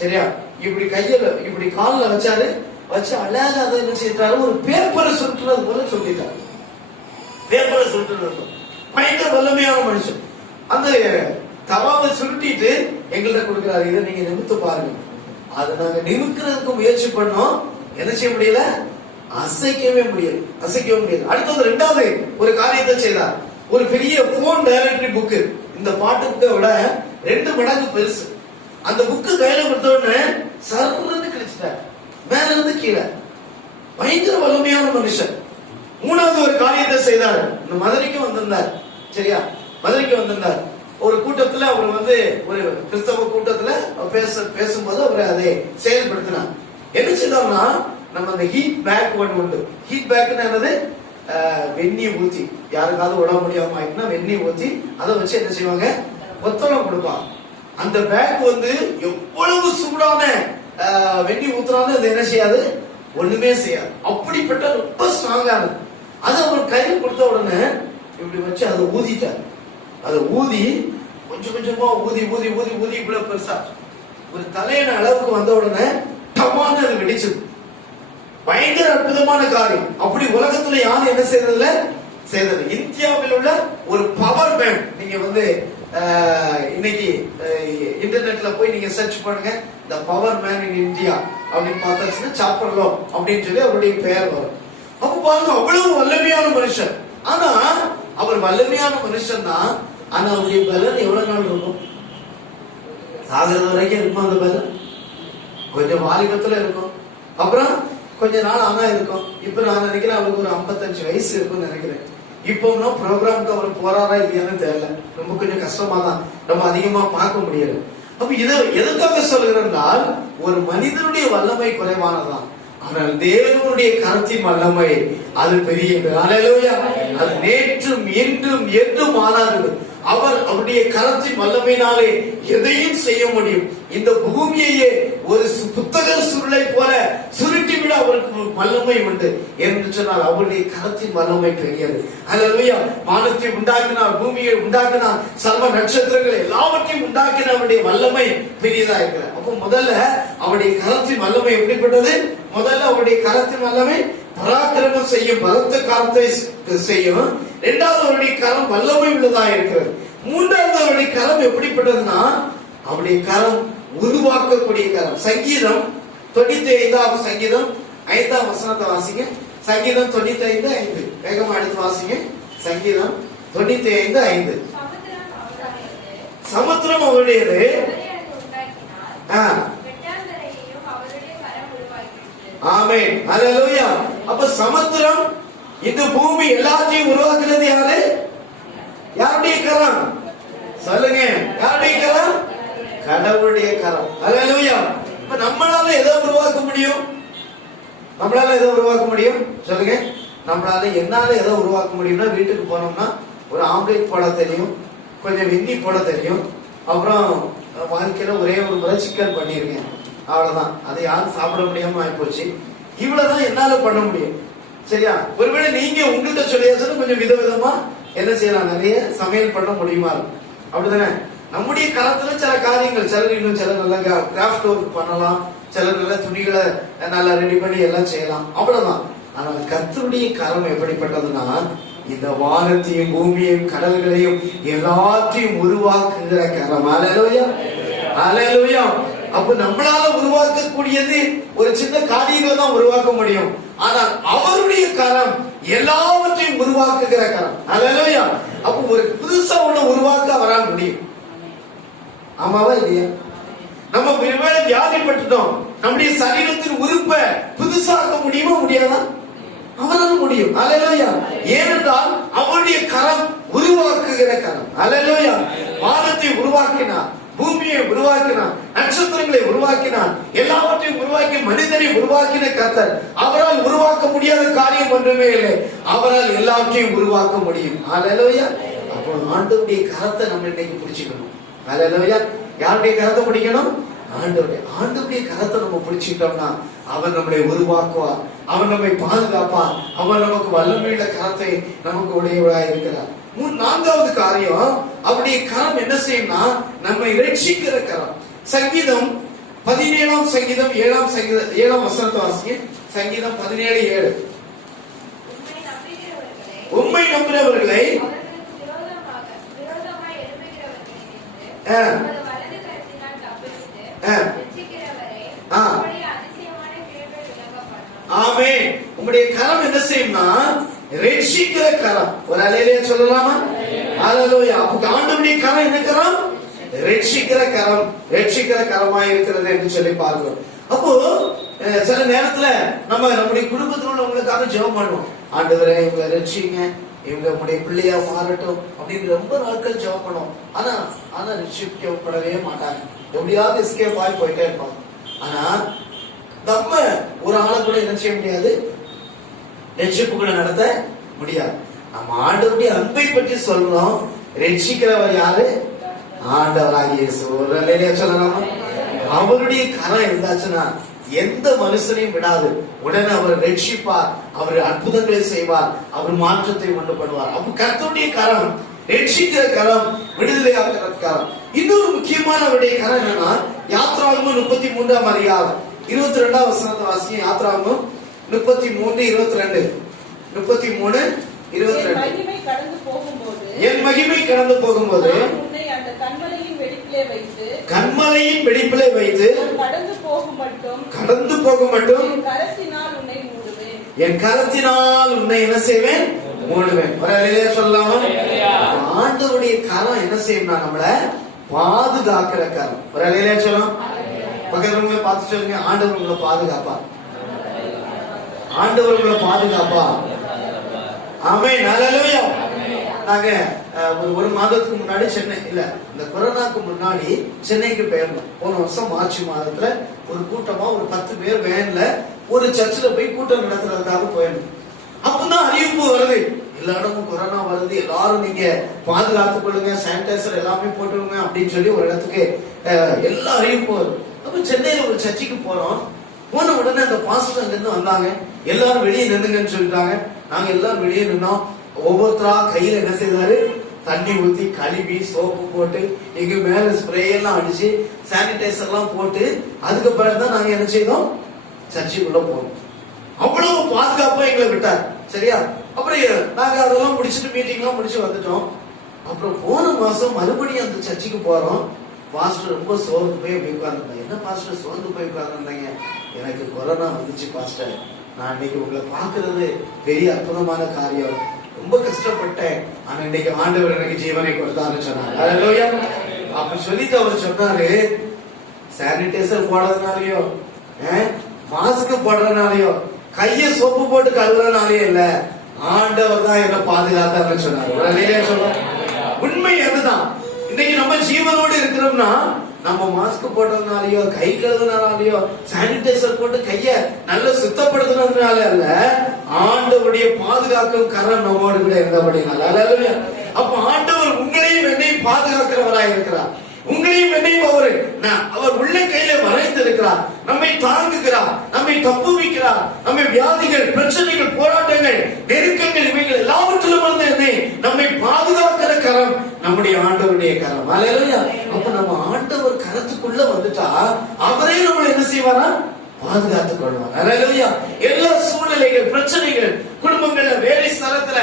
சரியா இப்படி கையில இப்படி காலில் வச்சாரு. வச்சு அழகா அதை என்ன செய்தாரு, ஒரு பேப்பரை சுருட்டுறது போல சொல்லிட்டாரு. பேப்பரை சுருட்டுறது பயங்கர வல்லமையான மனுஷன். அந்த தவாவை சுருட்டிட்டு எங்கள்கிட்ட கொடுக்கிறாரு. இதை நீங்க நிமித்து பாருங்க. அதை நாங்க நிமிக்கிறதுக்கு முயற்சி பண்ணோம். என்ன செய்ய முடியல, அசைக்கவே முடியல. அடுத்தது 2வது ஒரு காரியத்தை செய்தார். ஒரு பெரிய போன் டைரக்டரி புக்கு, இந்த பாட்டு புக்கை விட 2 மடங்கு பெருசு. அந்த புக்கு கையில கொடுத்த உடனே சர்ன்னு கிழிச்சிட்டார், மேல இருந்து கீழே. பயங்கர வல்லமையான மனுஷன். 3வது ஒரு காரியத்தை செய்தார். இந்த மதுரைக்கு வந்திருந்தார். சரியா? மதுரைக்கு வந்திருந்தார். ஒரு கூட்டத்துல அவர் ஒரு கிறிஸ்தவ கூட்டத்துல பேசும்போது அவர் அதை செயல்படுத்தினார். என்ன செய்தார்னா, நம்ம அந்த ஹீட் பேக் உண்டு. ஹீட் பேக் என்னது? வெந்நீர் ஊத்தி, யாருக்காவது உடம்பு முடியாம ஆயிட்டுனா வெந்நீர் ஊத்தி அதை வச்சு என்ன செய்வாங்க, ஒத்தடம் கொடுப்பாங்க. அந்த பேக் எவ்வளவு சூடான வெந்நீர் ஊத்துறாலும் அது என்ன செய்யாது, ஒண்ணுமே செய்யாது. அப்படிப்பட்ட ரொம்ப ஸ்ட்ராங்கானது. அதை அவர் கையில் கொடுத்த உடனே இப்படி வச்சு அதை ஊதிட்டார். அதை ஊதி கொஞ்சம் கொஞ்சமா ஊதி ஊதி ஊதி ஊதி இவ்வளவு பெருசா ஒரு தலையின அளவுக்கு வந்த உடனே டமான்னு அது வெடிச்சது. பயங்கர அற்புதமான காரியம். அப்படி உலகத்துல யாரும் என்ன செய்தது. இந்தியாவில் உள்ள ஒரு பவர் பேங்க். நீங்க இன்னைக்கு இன்டர்நெட்ல போய் நீங்க சர்ச் பண்ணுங்க, the power man in India அப்படின்னு பார்த்தாச்சுன்னா சாப்பர்லோ அப்படின்னு சொல்லி அவருடைய பெயர் வரும். அப்ப பாருங்க, அவ்வளவு வல்லமையான மனுஷன். ஆனா அவர் வல்லமையான மனுஷன் தான். ஆனா அவருடைய பலன் எவ்வளவு நாள் இருக்கும்? சாகிறது வரைக்கும் இருக்கும். அந்த பலன் கொஞ்சம் வாலிபத்துல இருக்கும், அப்புறம் கொஞ்ச நாள் ஆனா இருக்கும். இப்ப நான் நினைக்கிறேன் அவருக்கு ஒரு 55 வயசு இருக்கும்னு நினைக்கிறேன். இப்போ ப்ரோக்ராமுக்கு அவர் போறாரா இல்லையான்னு தெரியல. ரொம்ப கொஞ்சம் கஷ்டமா தான், ரொம்ப அதிகமா பார்க்க முடியல. அப்ப இதை எதுக்காக சொல்கிறேன்னால், ஒரு மனிதனுடைய வல்லமை குறைவானதான், ஆனால் தேவனுடைய கரத்தின் வல்லமை அது பெரியது. அல்லேலூயா. அது நேற்றும் இன்றும் என்றும் மாறாதது. அவருடைய கரத்தின் வல்லமையினாலே எதையும் செய்ய முடியும். இந்த பூமியையே ஒரு புத்தக சுருளை போல சுருட்டிவிட அவருக்கு வல்லமை உண்டு என்று சொன்னால் அவருடைய கரத்தின் வல்லமை பெரியது. அல்லேலூயா. வானத்தை உண்டாக்கினார், பூமியை உண்டாக்கினார், சர்வ நட்சத்திரங்களை எல்லாவற்றையும் உண்டாக்கின அவருடைய வல்லமை பெரியதா இருக்கிறார். அப்போ முதல்ல அவருடைய கரத்தின் வல்லமை எப்படிப்பட்டது? முதல்ல அவருடைய கரத்தின் வல்லமை பராக்கிரமம் செய்யும், பலத்த காலத்தை செய்யும். இரண்டாவது அவருடைய கரம் வல்லமை உள்ளதா இருக்கிறது. மூன்றாவது அவருடைய கரம் எப்படிப்பட்டதுன்னா, அவருடைய கரம் உருவாக்கக்கூடிய கரம். சங்கீதம் 95 சங்கீதம் 5 வசனத்தை வாசிங்க. சங்கீதம் 95:5 வேகமா எடுத்து வாசிங்க. சங்கீதம் 95:5. சமுத்திரம் அவருடையது, ஆமென், ஹல்லேலூயா. அப்ப சமுத்திரம், இந்த பூமி எல்லாத்தையும் உருவாக்குறது யாரு? யாருடைய கரம்? சொல்லுங்க, யாருடைய கரம்? கடவுளுடைய கரம். ஹல்லேலூயா. இப்ப நம்மளால எதை உருவாக்க முடியும்? நம்மளால எதை உருவாக்க முடியும்? சொல்லுங்க. நம்மளால என்னால எதை உருவாக்க முடியும்னா, வீட்டுக்கு போனோம்னா ஒரு ஆம்லேட் போட தெரியும், கொஞ்சம் வெந்நி போட தெரியும், அப்புறம் வாழ்க்கையில ஒரே ஒரு முறை சிக்கன் பண்ணிருக்கேன், அவ்வளவுதான். அதை யாரும் சாப்பிட முடியாம ஆயிப்போச்சு. இவ்வளவுதான் என்னால பண்ண முடியும். சரியா? ஒருவேளை நீங்க உங்கள்கிட்ட சொல்லியாச்சுன்னா கொஞ்சம் விதவிதமா என்ன செய்யலாம், நிறைய சமையல் பண்ண முடியுமா? அப்படிதானே? நம்முடைய காலத்துல சில காரியங்கள், சிலர் இன்னும் சில நல்ல கிராஃப்ட் ஒர்க் பண்ணலாம், சிலர் நல்ல துணிகளை நல்லா ரெடி பண்ணி எல்லாம் செய்யலாம், அவ்வளவுதான். ஆனால் கர்த்தருடைய கரம் எப்படிப்பட்டதுன்னா, இந்த வானத்தையும் பூமியையும் கடல்களையும் எல்லாத்தையும் உருவாக்குகிற கரம். ஹல்லேலூயா, ஹல்லேலூயா. அப்ப நம்மளால உருவாக்கக்கூடியது ஒரு சின்ன காரியங்களை தான் உருவாக்க முடியும். ஆனால் அவருடைய கரம் எல்லாவற்றையும் உருவாக்குகிற கரம். ஹல்லேலூயா. அப்ப ஒரு புதுசா ஒண்ணு உருவாக்க அவரால் முடியும். ஆமாவா இல்லையா? நம்ம ஒருவேளை வியாதிப்பட்டுட்டோம், நம்முடைய சரீரத்தின் உறுப்பை புதுசாக்க முடியுமா முடியாதா? அவரால் முடியும். ஹல்லேலூயா. ஏனென்றால் அவருடைய கரம் உருவாக்குகிற கரம். ஹல்லேலூயா. வானத்தை உருவாக்கினார், பூமியை உருவாக்கினார், நட்சத்திரங்களை உருவாக்கினார், எல்லாவற்றையும் உருவாக்கி மனிதனை உருவாக்கின கர்த்தர். அவரால் உருவாக்க முடியாத காரியம் ஒன்றுமே இல்லை. அவரால் எல்லாவற்றையும் உருவாக்க முடியும். ஹல்லேலூயா. அப்போ ஆண்டவருடைய கரத்தை நம்ம இன்னைக்கு பிடிச்சுக்கணும். ஹல்லேலூயா. யாருடைய கரத்தை பிடிக்கணும்? ஆண்டவருடைய கரத்தை நம்ம பிடிச்சிட்டோம்னா அவர் நம்மளை உருவாக்குவார், அவர் நம்மை பாதுகாப்பார், அவர் நமக்கு வல்லமையுள்ள கரத்தை நமக்கு உடையவராக இருக்கிறார். நான்காவது காரியம், அவருடைய கரம் என்ன செய்யும்னா நம்மை ரட்சிக்கிற கரம். சங்கீதம் 17 சங்கீதம் 7 வசனத்தை வாசிங்க. சங்கீதம் 17:7. உம்மை நம்புகிறவர்களை ஆமென். உம்முடைய கரம் என்ன செய்யும்னா ரட்சிக்கிற கரம். ஒரு அல்லேலூயா சொல்லலாமா? அல்லேலூயா. அப்ப ஆண்டவருடைய கரம் என்ன கரம்? ரட்சிக்கிற கரம், ரட்சிக்கிற கரமாய் இருக்கிறது என்று சொல்லி பார்க்கிறோம். அப்போ சில நேரத்துல நம்ம நம்முடைய குடும்பத்தில் உள்ளவங்களுக்காக ஜெபம் பண்ணுவோம். ஆண்டவரே இவங்களை ரட்சிங்க, இவங்க நம்முடைய பிள்ளையா மாறட்டும் அப்படின்னு ரொம்ப நாட்கள் ஜெபம் பண்ணுவோம். ஆனா ரட்சிக்கப்படவே மாட்டாங்க, எப்படியாவது எஸ்கேப் ஆகி போயிட்டே இருப்பாங்க. ஆனா நம்ம ஒரு ஆளை கூட என்ன செய்ய முடியாது, ரட்சிப்புகளை நடத்த முடியாது. நம்ம ஆண்டவருடைய அன்பை பற்றி சொல்றோம். ரட்சிக்கிறவர் யாரு? ஆண்டவராகிய இயேசு. சொல்லலாமா? அவருடைய கரம் இருந்தாச்சுன்னா எந்த மனுஷனையும் விடாது, உடனே அவர் ரட்சிப்பார், அவர் அற்புதங்களை செய்வார், அவர் மாற்றத்தை கொண்டு பண்ணுவார். அப்ப கர்த்தருடைய கரம் ரட்சிக்கிற கரம், விடுதலையாக்குற கரம். இன்னொரு முக்கியமான அவருடைய கரம் என்னன்னா, யாத்ராகமம் 33 அதிகாரம் 22 வசனத்தை வாசிங்க. யாத்ராகமம் 33:22. 33:22. என் மகிமை கடந்து போகும்போது கண்மலையின் வெடிப்பிலே வைத்து கடந்து போக மட்டும் என் கரத்தினால் உன்னை என்ன செய்வேன்? மூடுவேன். ஒரு அல்லேலூயா சொல்லலாமா? ஆண்டவருடைய கரம் என்ன செய்யும்னா நம்மளை பாதுகாக்கிற கரம். ஒரு அல்லேலூயா சொல்லலாம். பக்கத்துல பார்த்து சொல்லுங்க, ஆண்டவர் உங்களை பாதுகாப்பா, ஆண்டவர் உங்களை பாதுகாப்பா. ஆமென், ஹல்லேலூயா. நாங்க ஒரு மாதத்துக்கு முன்னாடி சென்னை இல்ல இந்த கொரோனாக்கு முன்னாடி சென்னைக்கு போயிருந்தோம். போன வருஷம் மார்ச் மாதத்துல ஒரு கூட்டமா ஒரு 10 பேர் வேன்ல ஒரு சர்ச்சில் போய் கூட்டம் நடத்துறதுக்காக போயிருந்தோம். அப்பதான் அறிவிப்பு வருது, எல்லா இடமும் கொரோனா வருது, எல்லாரும் நீங்க பாதுகாத்துக் கொள்ளுங்க, சானிடைசர் எல்லாமே போட்டுருங்க அப்படின்னு சொல்லி ஒரு இடத்துக்கு எல்லா அறிவிப்பு வருது. அப்ப சென்னையில ஒரு சர்ச்சுக்கு போனோம். போன உடனே அந்த பாஸ்டர் அங்க இருந்து வந்தாங்க, எல்லாரும் வெளியே நின்னுங்கன்னு சொல்லிட்டாங்க. நாங்க எல்லாரும் வெளியே நின்னோம். ஒவ்வொருத்தரா கையில என்ன செய்தாரு, தண்ணி ஊத்தி கழுவி சோப்பு போட்டு எங்க மேல ஸ்ப்ரே எல்லாம் அடிச்சு சானிடைசர் எல்லாம் போட்டு அதுக்கப்புறம் தான் நாங்க என்ன செய்தோம், சர்ச்சுக்குள்ள போனோம். அவ்வளவு பாதுகாப்பா எங்களை விட்டார். சரியா? அப்புறம் நாங்க அதெல்லாம் முடிச்சுட்டு மீட்டிங்லாம் முடிச்சு வந்துட்டோம். அப்புறம் போன மாசம் மறுபடியும் அந்த சர்ச்சுக்கு போறோம். பாஸ்டர் ரொம்ப சோர்ந்து போய் அப்படி உட்கார்ந்துருந்தாங்க. என்ன பாஸ்டர் சோர்ந்து போய் உட்கார்ந்துருந்தாங்க? எனக்கு கொரோனா வந்துச்சு பாஸ்டர், நான் இன்னைக்கு உங்களை பாக்குறது பெரிய அற்புதமான காரியம், ரொம்ப கஷ்டப்பட்டேன், ஆனா இன்னைக்கு ஆண்டவர் எனக்கு ஜீவனை கொடுத்தாருன்னு சொன்னார். அல்லேலூயா. அப்ப சொல்லிட்டு அவர் சொன்னாரு, சானிடைசர் போடுறதுனாலயோ மாஸ்க் போடுறதுனாலயோ கைய சோப்பு போட்டு கழுவுறதுனாலயோ இல்ல, ஆண்டவர் தான் என்ன பாதுகாத்தாருன்னு சொன்னார். உண்மை அதுதான். இன்னைக்கு நம்ம ஜீவனோடு இருக்கிறோம்னா நம்ம மாஸ்க் போட்டதுனாலயோ கை கழுவுனாலயோ சானிடைசர் போட்டு கைய நல்ல சுத்தப்படுத்தினதுனால அல்ல, ஆண்டவருடைய பாதுகாக்கும் கரம் நம்மோடு கூட இருந்தபடினால. அப்ப ஆண்டவர் உங்களையும் என்னையும் பாதுகாக்கிறவராய் இருக்கிறார். உங்களையும் என்னையும் அவர் உள்ள கையில வரைந்து இருக்கிறார். நம்மை தாங்குகிறார், நம்மை தப்புவிக்கிறார். நம்மை வியாதிகள், பிரச்சனைகள், போராட்டங்கள், நெருக்கங்கள் இவைகள் எல்லாவற்றிலும் இருந்து என்னை நம்மை பாதுகாக்கிற கரம் நம்முடைய ஆண்டவருடைய கரம். அல்லேலூயா. அப்ப நம்ம ஆண்டவர் கரத்துக்குள்ள வந்துட்டா அவரே நம்மளை என்ன செய்வாரா? பாதுகாத்துக் கொள்வார். அல்லேலூயா. எல்லா சூழ்நிலைகள், பிரச்சனைகள், குடும்பங்கள்ல, வேலை ஸ்தலத்துல,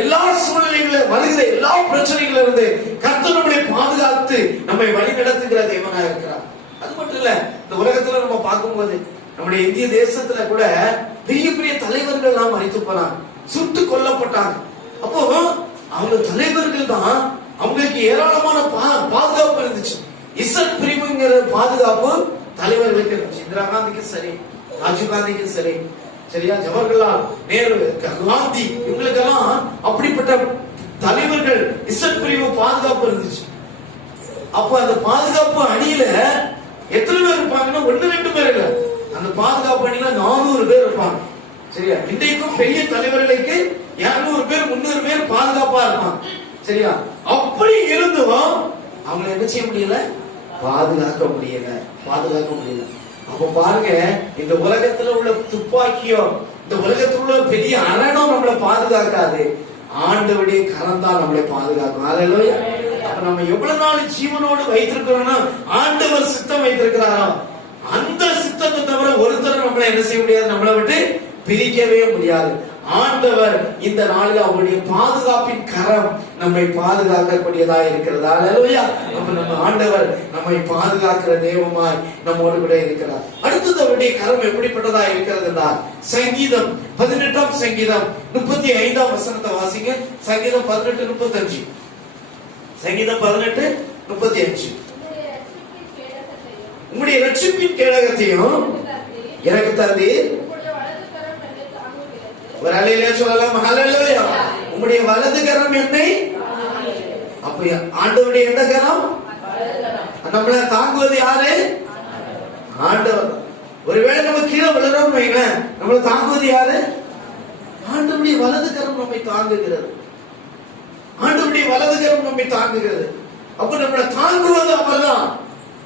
எல்லா சூழ்நிலைகள வருகிற எல்லா பிரச்சனைகள் இருந்து கர்த்தர் நம்மளை பாதுகாத்து நம்மை வழி நடத்துகிற தேவனா இருக்கிறார். அது மட்டும் இல்ல, இந்த உலகத்துல நம்ம பார்க்கும்போது நம்முடைய இந்திய தேசத்துல கூட பெரிய பெரிய தலைவர்கள் எல்லாம் மரித்து போனாங்க, சுட்டு கொல்லப்பட்டாங்க. அப்போ அவங்க தலைவர்கள் தான், அவங்களுக்கு ஏராளமான பாதுகாப்பு இருந்துச்சு. இசட் பிரிவுங்கிற பாதுகாப்பு தலைவர்களுக்கு இருந்துச்சு. இந்திரா காந்திக்கு சரி, ராஜீவ் காந்திக்கு சரி, சரியா, ஜவஹர்லால் நேரு, காந்தி, இவங்களுக்கெல்லாம் அப்படிப்பட்ட தலைவர்கள் இசட் பிரிவு பாதுகாப்பு இருந்துச்சு. அப்ப அந்த பாதுகாப்பு அணியில எத்தனை பேர் இருப்பாங்கன்னா 1-2 பேர் இல்ல, அந்த பாதுகாப்பு அணியில 400 பேர் இருப்பாங்க. சரியா? இன்றைக்கும் பெரிய தலைவர்களுக்கு 200 பேர் 300 பேர் பாதுகாப்பா இருப்பாங்க. சரியா? அப்படி இருந்தும் அவங்களை என்ன செய்ய முடியல? பாதுகாக்க முடியல. அப்ப பாருங்க, இந்த உலகத்துல உள்ள துப்பாக்கியோ, இந்த உலகத்துல உள்ள பெரிய அரணோ நம்மளை பாதுகாக்காது, ஆண்டவருடைய கரம் தான் நம்மளை பாதுகாக்கும். அல்லேலூயா. அப்ப நம்ம எவ்வளவு நாள் ஜீவனோடு வைத்திருக்கிறோம்னா ஆண்டவர் சித்தம் வைத்திருக்கிறாரோ அந்த சித்தத்தை தவிர ஒருத்தர் நம்மளை என்ன செய்ய முடியாது, நம்மளை விட்டு பிரிக்கவே முடியாது. ஆண்டவர் இந்த நாளில் அவருடைய பாதுகாப்பின் கரம் நம்மை பாதுகாக்கக்கூடியதா இருக்கிறதா? அல்லேலூயா. அப்ப நம்ம ஆண்டவர் நம்மை பாதுகாக்கிற தெய்வமாய் நம்மோடு கூட இருக்கிறார். அடுத்தது அவருடைய கரம் எப்படிப்பட்டதா இருக்கிறது? சங்கீதம் 18 சங்கீதம் 35 வசனத்தை வாசிங்க. சங்கீதம் 18:35. சங்கீதம் 18:35. உங்களுடைய ரட்சிப்பின் கேடகத்தையும் எனக்கு தந்தீர். ஒரு அல்லேலூயா சொல்லலாம். ஹல்லேலூயா. உம்முடைய வலது கரம் என்னை, அப்ப ஆண்டவருடைய எந்த கரம்? நம்மளை தாங்குவது யாரு? ஆண்டவர். ஒருவேளை நம்ம கீழே விழுறோம் வைங்க, நம்மளை தாங்குவது யாரு? ஆண்டவருடைய வலது கரம் நம்மை தாங்குகிறது. ஆண்டவருடைய வலது கரம் நம்மை தாங்குகிறது. அப்ப நம்மளை தாங்குவது அவர்தான்,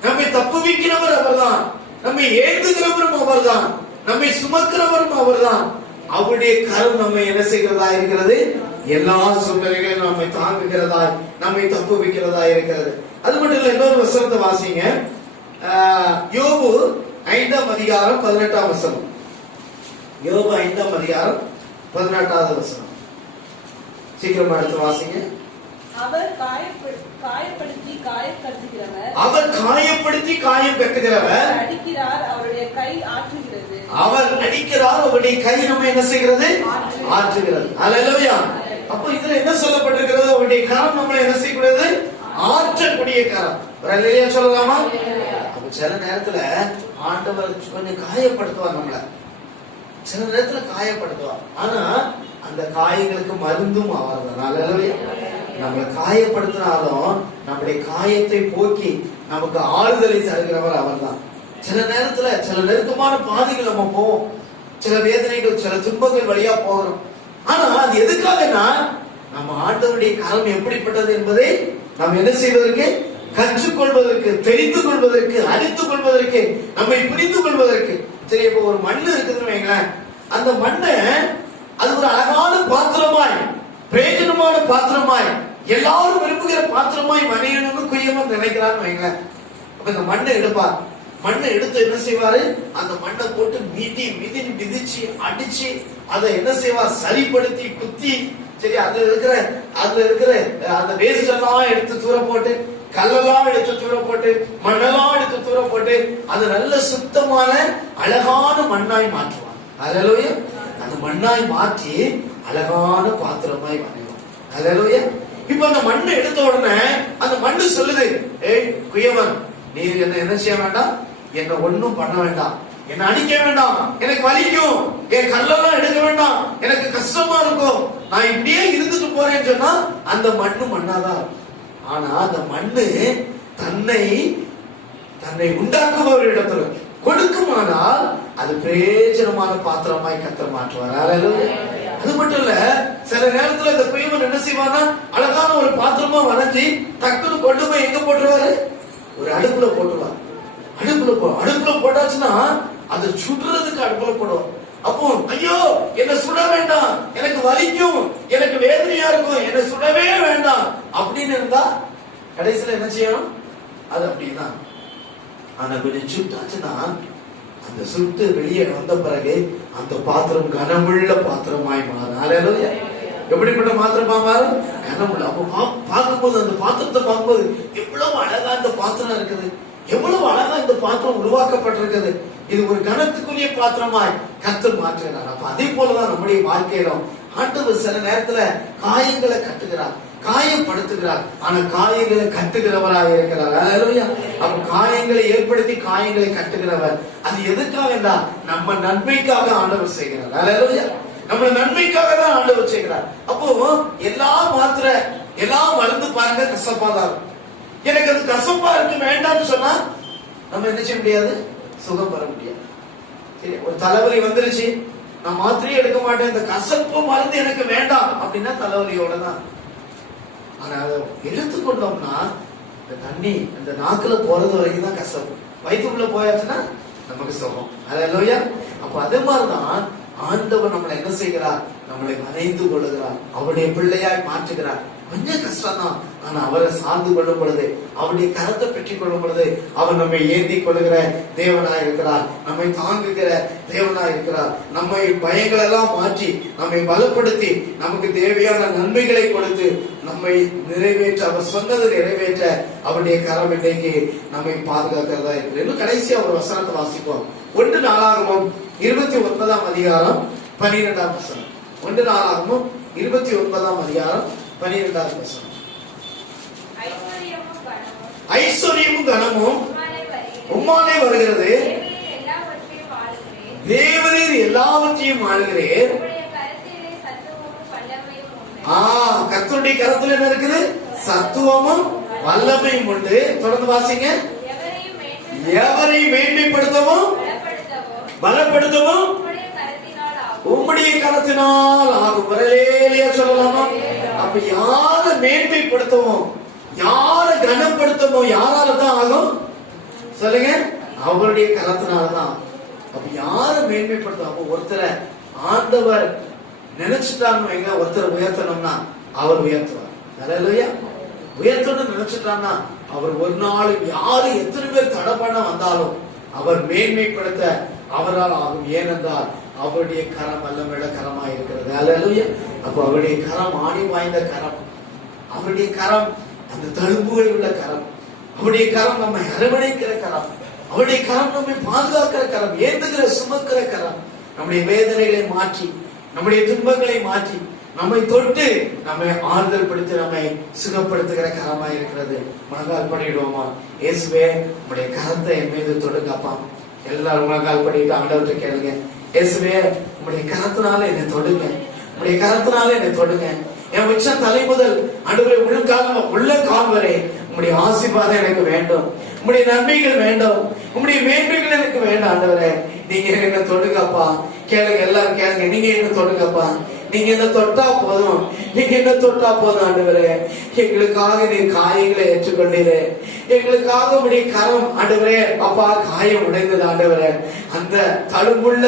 நம்மை தப்புவிக்கிறவர் அவர்தான், நம்மை ஏந்துகிறவரும் அவர்தான், நம்மை சுமக்கிறவரும் அவர்தான். அவருடைய கரம் நம்மை என்ன செய்கிறதா இருக்கிறது? எல்லா சூழ்நிலைகளும் நம்மை தாங்குகிறதா, நம்மை தப்புவிக்கிறதா இருக்கிறது. அது மட்டும் இல்ல, இன்னொரு வசனத்தை வாசிங்க. யோபு 5 அதிகாரம் 18 வசனம். யோபு 5 அதிகாரம் 18 வசனம். சீக்கிரமா எடுத்து வாசிங்க. அவர் காயப்படுத்தி காயப்படுத்துகிறவர், அவர் காயப்படுத்தி காயம் கட்டுகிறவர், அடிக்கிறார் அவருடைய கை ஆற்றுகிறது. அவர் அடிக்கிறார், அவருடைய கை நம்ம என்ன செய்கிறது? ஆற்றுகிறது. அல்லேலூயா. அப்ப இதுல என்ன சொல்லப்பட்டிருக்கிறது? அவருடைய கரம் நம்மளை என்ன செய்கிறது? ஆற்றக்கூடிய கரம். ஒரு அல்லேலூயா சொல்லலாமா? அப்ப சில நேரத்துல ஆண்டவர் கொஞ்சம் காயப்படுத்துவார் நம்மள, சில நேரத்துல காயப்படுத்துவார். ஆனா அந்த காயங்களுக்கு மருந்தும் அவர் தான். அல்லேலூயா. நம்மளை காயப்படுத்தினாலும் நம்முடைய காயத்தை போக்கி நமக்கு ஆறுதலை தருகிறவர் அவர் தான். சில நேரத்துல சில நெருக்கமான பாதைகள் நம்ம போவோம், சில வேதனைகள், சில துன்பங்கள் வழியா போகிறோம். ஆனா அது எதுக்காகனா நம்ம ஆண்டவருடைய கரம் எப்படிப்பட்டது என்பதை நாம் என்ன செய்வதற்கு, கற்றுக்கொள்வதற்கு, தெரிந்து கொள்வதற்கு, அறிந்து கொள்வதற்கு, நம்மை புரிந்து கொள்வதற்கு. சரி, இப்ப ஒரு மண்ணு இருக்குதுன்னு வைங்களேன், அந்த மண்ணை அது ஒரு அழகான பாத்திரமாய், பிரயோஜனமான பாத்திரமாய், எல்லாரும் விரும்புகிற பாத்திரமாய் மனையணும்னு குய்யமா நினைக்கிறான்னு வைங்களேன். அப்ப இந்த மண்ணை எடுப்பார், மண்ணை எடுத்து என்ன செய்வாரு, அந்த மண்ணை போட்டு மிதிச்சு அடிச்சு அதை என்ன செய்வார், சரிப்படுத்தி குத்தி, சரி அதுல இருக்கிற அந்த வேஸ்ட் எல்லாம் எடுத்து தூர போட்டு, கல்லெல்லாம் எடுத்து தூர போட்டு, மண்ணெல்லாம் எடுத்து தூர போட்டு, அது நல்ல சுத்தமான அழகான மண்ணாய் மாற்றுவார். அல்லேலூயா. அந்த மண்ணாய் மாற்றி அழகான பாத்திரமாய் வரைவார். அல்லேலூயா. இப்ப அந்த மண்ணை எடுத்த உடனே அந்த மண்ணு சொல்லுது, ஏய் குயவன், நீர் என்ன செய்ய வேண்டாம், என்ன ஒண்ணும் பண்ண வேண்டாம், என்ன அடிக்க வேண்டாம், எனக்கு வலிக்கும், என் கல்லெல்லாம் எடுக்க வேண்டாம், எனக்கு கஷ்டமா இருக்கும், நான் இப்படியே இருந்துட்டு போறேன்னு சொன்னா அந்த மண்ணு மண்ணாதான். ஆனா அந்த மண்ணு தன்னை உண்டாக்குபவர் இடத்துல கொடுக்குமானால் அது பிரயோஜனமான பாத்திரமாய் கர்த்தர் மாற்றுவார். அது மட்டும் இல்ல, சில நேரத்துல இந்த குயவன் என்ன செய்வானா, அழகான ஒரு பாத்திரமா வரைஞ்சி டக்குன்னு கொண்டு போய் எங்க போட்டுருவாரு, ஒரு அடுப்புல போட்டுருவார். அடுப்புல போட்டாச்சுன்னா அதை சுடுறதுக்கு அடுப்புல போடுவோம். அப்போ ஐயோ என்ன சுட வேண்டாம், எனக்கு வலிக்கும், எனக்கு வேதனையா இருக்கும், என்ன சுடவே வேண்டாம் அப்படின்னு இருந்தா கடைசியில என்ன செய்யணும், அது அப்படிதான். ஆனா கொஞ்சம் சுட்டாச்சுன்னா அந்த சுட்டு வெளியே வந்த பிறகு அந்த பாத்திரம் கனமுள்ள பாத்திரமாய் மாறும். அல்லேலூயா. எப்படிப்பட்ட பாத்திரமா மாறும், கனமுள்ள. அப்போ பார்க்கும்போது அந்த பாத்திரத்தை பார்க்கும்போது எவ்வளவு அழகா இந்த பாத்திரம் இருக்குது, எவ்வளவு அழகா இந்த பாத்திரம் உருவாக்கப்பட்டிருக்குது, இது ஒரு கனத்துக்குரிய பாத்திரமாய் கர்த்தர் மாற்றுகிறார். அப்ப அதே போலதான் நம்முடைய வாழ்க்கையிலும் ஆண்டவர் சில நேரத்துல காயங்களை கட்டுகிறார், காயப்படுத்துகிறார், ஆனா காயங்களை கட்டுகிறவராக இருக்கிறார். அல்லேலூயா. அப்ப காயங்களை ஏற்படுத்தி காயங்களை கட்டுகிறவர். அது எதுக்காக, நம்ம நன்மைக்காக ஆண்டவர் செய்கிறார். அல்லேலூயா. நம்ம நன்மைக்காக தான் ஆண்டவர் செய்கிறார். அப்போ எல்லா மருந்து பாருங்க கசப்பாதான். எனக்கு அது கசப்பா இருக்கு வேண்டாம்னு சொன்னா நம்ம என்ன செய்ய முடியாது, சுகம் பெற முடியாது. சரி, ஒரு தலைவலி வந்துருச்சு, நான் மாத்திரையே எடுக்க மாட்டேன், இந்த கசப்பு மருந்து எனக்கு வேண்டாம் அப்படின்னா தலைவலியோட தான். ஆனா அதை எடுத்துக்கொண்டோம்னா இந்த தண்ணி இந்த நாக்குல போறது வரைக்கும் தான் கசப்பு, வயிற்றுக்குள்ள போயாச்சுன்னா நமக்கு சுகம். அல்லேலூயா. அப்ப அதே மாதிரிதான் ஆண்டவர் நம்மளை என்ன செய்கிறார், நம்மளை வரைந்து கொள்ளுகிறார், அவருடைய பிள்ளையாய் மாற்றுகிறார். கொஞ்சம் கஷ்டம் தான், ஆனா அவரை சார்ந்து கொள்ளும் பொழுது, அவருடைய கரத்தை பெற்றுக் கொள்ளும் பொழுது அவர் நம்மை ஏந்தி கொள்ளுகிற தேவனா இருக்கிறார், நம்மை தாங்குகிற தேவனா இருக்கிறார். நம்மை பயங்கள் எல்லாம் மாற்றி நம்மை பலப்படுத்தி நமக்கு தேவையான நன்மைகளை கொடுத்து நம்மை நிறைவேற்ற, அவர் சொன்னதை நிறைவேற்ற அவருடைய கரம் இன்றைக்கு நம்மை பாதுகாக்கிறதா இருக்கிறது. இன்னும் கடைசியா ஒரு வசனத்தை வாசிப்போம். 1 நாளாகமம் 29ஆம் அதிகாரம் 12ஆம் வசனம். 1 நாளாகமம் 29ஆம் அதிகாரம் 12ஆம் வசனம். ஐஸ்வர்யமும் கனமும் உம்மாலே வருகிறது, தேவரீர் எல்லாவற்றையும் ஆளுகிறீர். கர்த்தருடைய கரத்துல என்ன இருக்குது, சத்துவமும் வல்லமையும் உண்டு. தொடர்ந்து வாசிங்க. எவரையும் மேன்மைப்படுத்தவும் பலப்படுத்தவும் உம்முடைய கரத்தினால் ஆகும். வரலேலியா சொல்லலாமா? அப்ப யார மேன்மைப்படுத்தவும் யார கனப்படுத்தவும் யாரால தான் ஆகும் சொல்லுங்க, அவருடைய கரத்தினால்தான். அப்ப யார மேன்மைப்படுத்தும், அப்ப ஒருத்தரை ஆண்டவர் நினைச்சுட்டாங்க, ஒருத்தரை உயர்த்தணும்னா அவர் உயர்த்துவார். அல்லேலூயா. உயர்த்தணும்னு நினைச்சுட்டான்னா அவர் ஒரு நாள் யாரு எத்தனை பேர் தடை பண்ண வந்தாலும் அவர் மேன்மைப்படுத்த அவரால் ஆகும். ஏனென்றால் அவருடைய கரம் வல்லமையுள்ள கரமா இருக்கிறது. அல்லேலூயா. அப்ப அவருடைய கரம் ஆணி வாய்ந்த கரம், அவருடைய கரம் அந்த தழும்புகள் உள்ள கரம், அவருடைய கரம் நம்மை அரவணைக்கிற கரம், அவருடைய கரம் நம்மை பாதுகாக்கிற கரம், ஏந்துகிற சுமக்கிற கரம், நம்முடைய வேதனைகளை மாற்றி நம்முடைய துன்பங்களை மாற்றி நம்மை தொட்டு நம்மை ஆறுதல் படுத்தி நம்மை சுகப்படுத்துகிற கரமா இருக்கிறது. முழங்கால் படிடுவோமா? இயேசுவே உங்களுடைய கரத்தை என் மீது தொடுங்கப்பா. எல்லாரும் முழங்கால் படிட்டு ஆண்டவர்கிட்ட கேளுங்க. இயேசுவே உங்களுடைய கரத்தினால என்னை தொடுங்க, உங்களுடைய கரத்தினால என்னை தொடுங்க. என் உச்ச தலை முதல் ஆண்டவரே உள்ள கால் வரை உங்களுடைய ஆசீர்வாதம் எனக்கு வேண்டும், உங்களுடைய நன்மைகள் வேண்டும், உங்களுடைய மேன்மைகள் எனக்கு வேண்டாம். ஆண்டவரே நீங்க என்ன தொடுங்கப்பா. கேளுங்க, எல்லாரும் கேளுங்க. நீங்க என்ன தொடுங்கப்பா. நீங்க என்ன தொட்டா போதும், நீங்க என்ன தொட்டா போதும். ஆண்டவரே எங்களுக்காக நீ காயங்களை ஏற்றுக்கொண்டீரே, எங்களுக்காக உடைய கரம் ஆண்டவரே அப்பா காயம் உடைந்தது ஆண்டவரே. அந்த தழும்புள்ள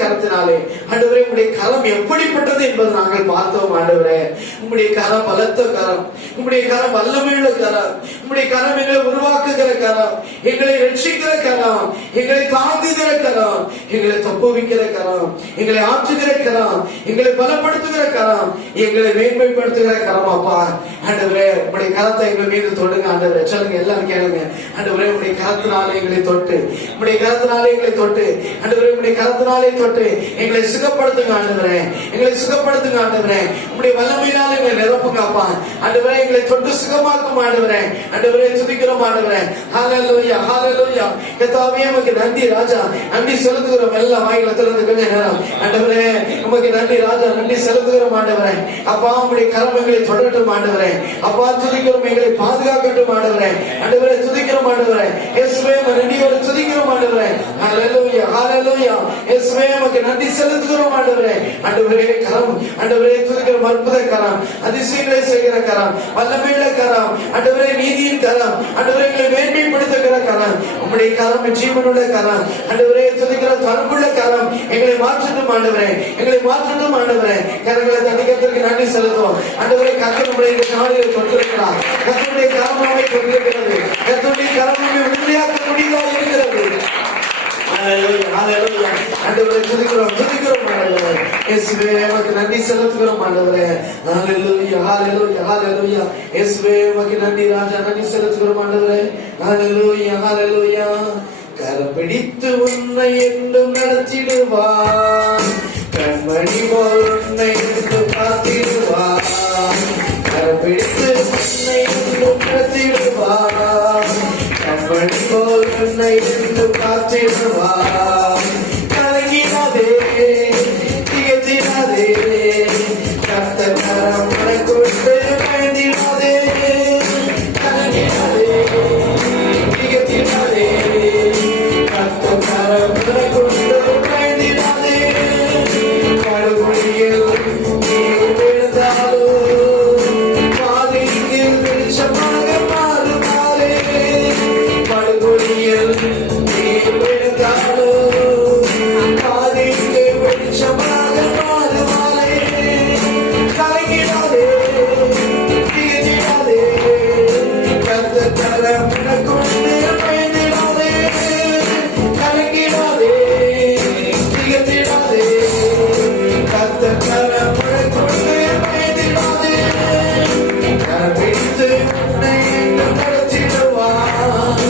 கரத்தினாலே ஆண்டவரே உடைய கரம் எப்படிப்பட்டது என்பது நாங்கள் பார்த்தோம் ஆண்டவரே. உம்முடைய கரம் பலத்த கரம், உம்முடைய கரம் வல்லமையுள்ள கரம், உம்முடைய கரம் எங்களை உருவாக்குகிற கரம், எங்களை ரட்சிக்கிற கரம், எங்களை தாங்குகிற கரம், எங்களை தப்புவிக்கிற கரம், எங்களை ஆற்றுகிற கரம், எங்களை பலப்படுத்துகிற கரம், எங்களை மேன்மைப்படுத்துகிற கரம் அப்பா. ஆண்டவரே உம்முடைய கரத்தை எங்கள் மீது தொடுங்க ஆண்டவரே. சொல்லுங்க, எல்லாரும் கேளுங்க. ஆண்டவரே உம்முடைய கரத்தினாலே எங்களை தொட்டு, உம்முடைய கரத்தினாலே எங்களை தொட்டு, ஆண்டவரே உம்முடைய கரத்தினாலே தொட்டு எங்களை சுகப்படுத்துங்க ஆண்டவரே, எங்களை சுகப்படுத்துங்க ஆண்டவரே. உம்முடைய வல்லமையினாலே எங்களை நிரப்புங்க அப்பா. ஆண்டவரே எங்களை தொட்டு சுகமாக்கும் ஆண்டவரே. ஆண்டவரே துதிக்கிறோம் ஆண்டவரே. ஹல்லேலூயா ஹல்லேலூயா. கர்த்தாவே உமக்கு நன்றி ராஜா, நன்றி செலுத்துகிறோம். எல்லா வாயில திறந்து கொஞ்ச நேரம் ஆண்டவரே உமக்கு நன்றி ராஜா, நன்றி செலுத்துகிறோம் ஆண்டவரே. அப்பா உம்முடைய கரம் எங்களை தொடரட்டும் ஆண்டவரே. அப்பா துதிக்கிறோம், எங்களை பாதுகாக்கட்டும் ஆண்டவரே. ஆண்டவரே துதிக்கிறோம் ஆண்டவரே. இயேசுவே நன்றியோடு துதிக்கிறோம் ஆண்டவரே. ஹல்லேலூயா ஹல்லேலூயா. இயேசுவே உமக்கு நன்றி செலுத்துகிறோம் ஆண்டவரே. ஆண்டவரே கரம், ஆண்டவரே துதிக்கிறோம். அற்புத கரம், அதிசயங்களை செய்கிற கரம், வல்லமையுள்ள கரம், ஆண்டவரே நீதியின் கரம், ஆண்டவரே எங்களை மேன்மைப்படுத்துகிற கரம், உம்முடைய கரம் ஜீவனுள்ள கரம், ஆண்டவரே துதிக்கிற தழும்புள்ள கரம், எங்களை மாற்றட்டும் ஆண்டவரே, எங்களை மாற்றட்டும் ஆண்டவரே. கரங்களை தட்டிக்கிறதுக்கு நன்றி செலுத்துவோம் ஆண்டவரே. கர்த்தருடைய இந்த நாளில் கொண்டிருக்கிறார், கர்த்தருடைய கரமாவை கொண்டிருக்கிறது, கர்த்தருடைய கரமாவை உறுதியாக்க முடியாத இருக்கிறது. ஆண்டவரே துதிக்கிறோம் துதிக்கிறோம் ஆண்டவரே. இயேசுவே உமக்கு நன்றி செலுத்துகிறோம் ஆண்டவரே. ஹல்லேலூயா ஹல்லேலூயா ஹல்லேலூயா. இயேசுவே உமக்கு நன்றி ராஜா, நன்றி செலுத்துகிறோம் ஆண்டவரே. ஹல்லேலூயா ஹல்லேலூயா. கரப்பிடித்து உன்னை என்றும் நடத்திடுவார், கண்மணி போல் உன்னை என்றும் காத்திடுவார். கரப்பிடித்து உன்னை என்றும் நடத்திடுவார், கண்மணி போல் உன்னை என்றும் காத்திடுவார். கலங்கினாதே திகழ்த்தினாதே, கர்த்தர் கரம் உனக்குண்டு பயந்திடாதே. கலங்கினாதே திகழ்த்தினாதே, கர்த்தர் கரம் உனக்குண்டு பயந்திடாதே. படுகொலியில் நீ விழுந்தாலும் பாதைக்கு வெளிச்சமாக மாறுமாறே. படுகொலியில் நீ விழுந்தாலும் பாதைக்கு வெளிச்சமாக மாறுமாறே. கலங்கிடாதே திகழ்த்திடாதே, கர்த்தர் கரம் உனக்குண்டு பயந்திடாதே. கலங்கிடாதே திகழ்த்திடாதே, கர்த்தர் கரம் உனக்குண்டு பயந்திடாதே. கரப்பிடித்து உன்னை என்றும் நடத்திடுவார்,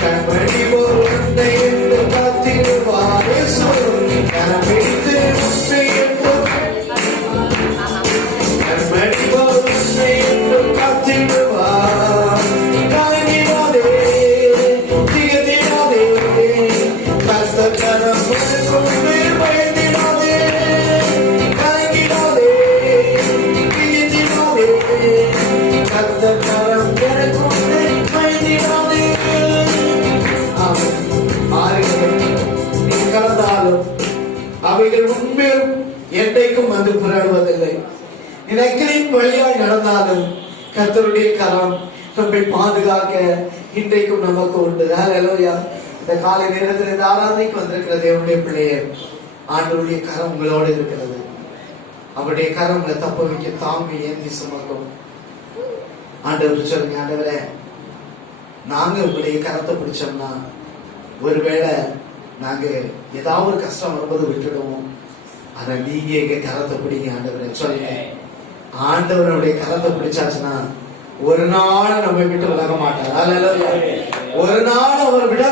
கண்மணி போல் உன்னை என்றும் காத்திடுவார். இயேசு கரப்பிடித்து உன்னை என்றும், கண்மணி போல் உன்னை என்றும் காத்திடுவார். கலங்கிடாதே திகழ்த்திடாதே, கர்த்தர் கரம் உனக்குண்டு பயந்திடாதே. கலங்கிடாதே திகழ்த்திடாதே, கர்த்தர் கரம் உனக்குண்டு பயந்திடாதே. ஆறுகள் நீ கடந்தாலும் அவைகள் உண்மையும் என்றைக்கும் வந்து புரளுவதில்லை. நீ நக்கிலின் வழியாய் நடந்தாலும் கர்த்தருடைய கரம் நம்மை பாதுகாக்க இன்றைக்கும் நமக்கு உண்டு. ஹல்லேலூயா. இந்த காலை நேரத்தில் இந்த ஆராதனைக்கு வந்திருக்கிற தேவனுடைய பிள்ளையே, ஆண்டவருடைய கரம் உங்களோடு இருக்கிறது. அவருடைய கரம் உங்களை தப்ப வைக்க தாங்கி ஏந்தி சுமக்கும். ஆண்டவர் சொல்லுங்க, ஆண்டவரே நாங்க உங்களுடைய கரத்தை பிடிச்சோம்னா ஒருவேளை நாங்க ஏதாவது ஒரு கஷ்டம் வரும்போது விட்டுடுவோம். ஆனா நீங்க எங்க கரத்தை பிடிங்க ஆண்டவரே. சொல்லுங்க, ஆண்டவருடைய கரத்தை பிடிச்சாச்சுன்னா ஒரு நாள் நம்ம விட்டு விலக மாட்டார். ஒரு நாள் அவர் விட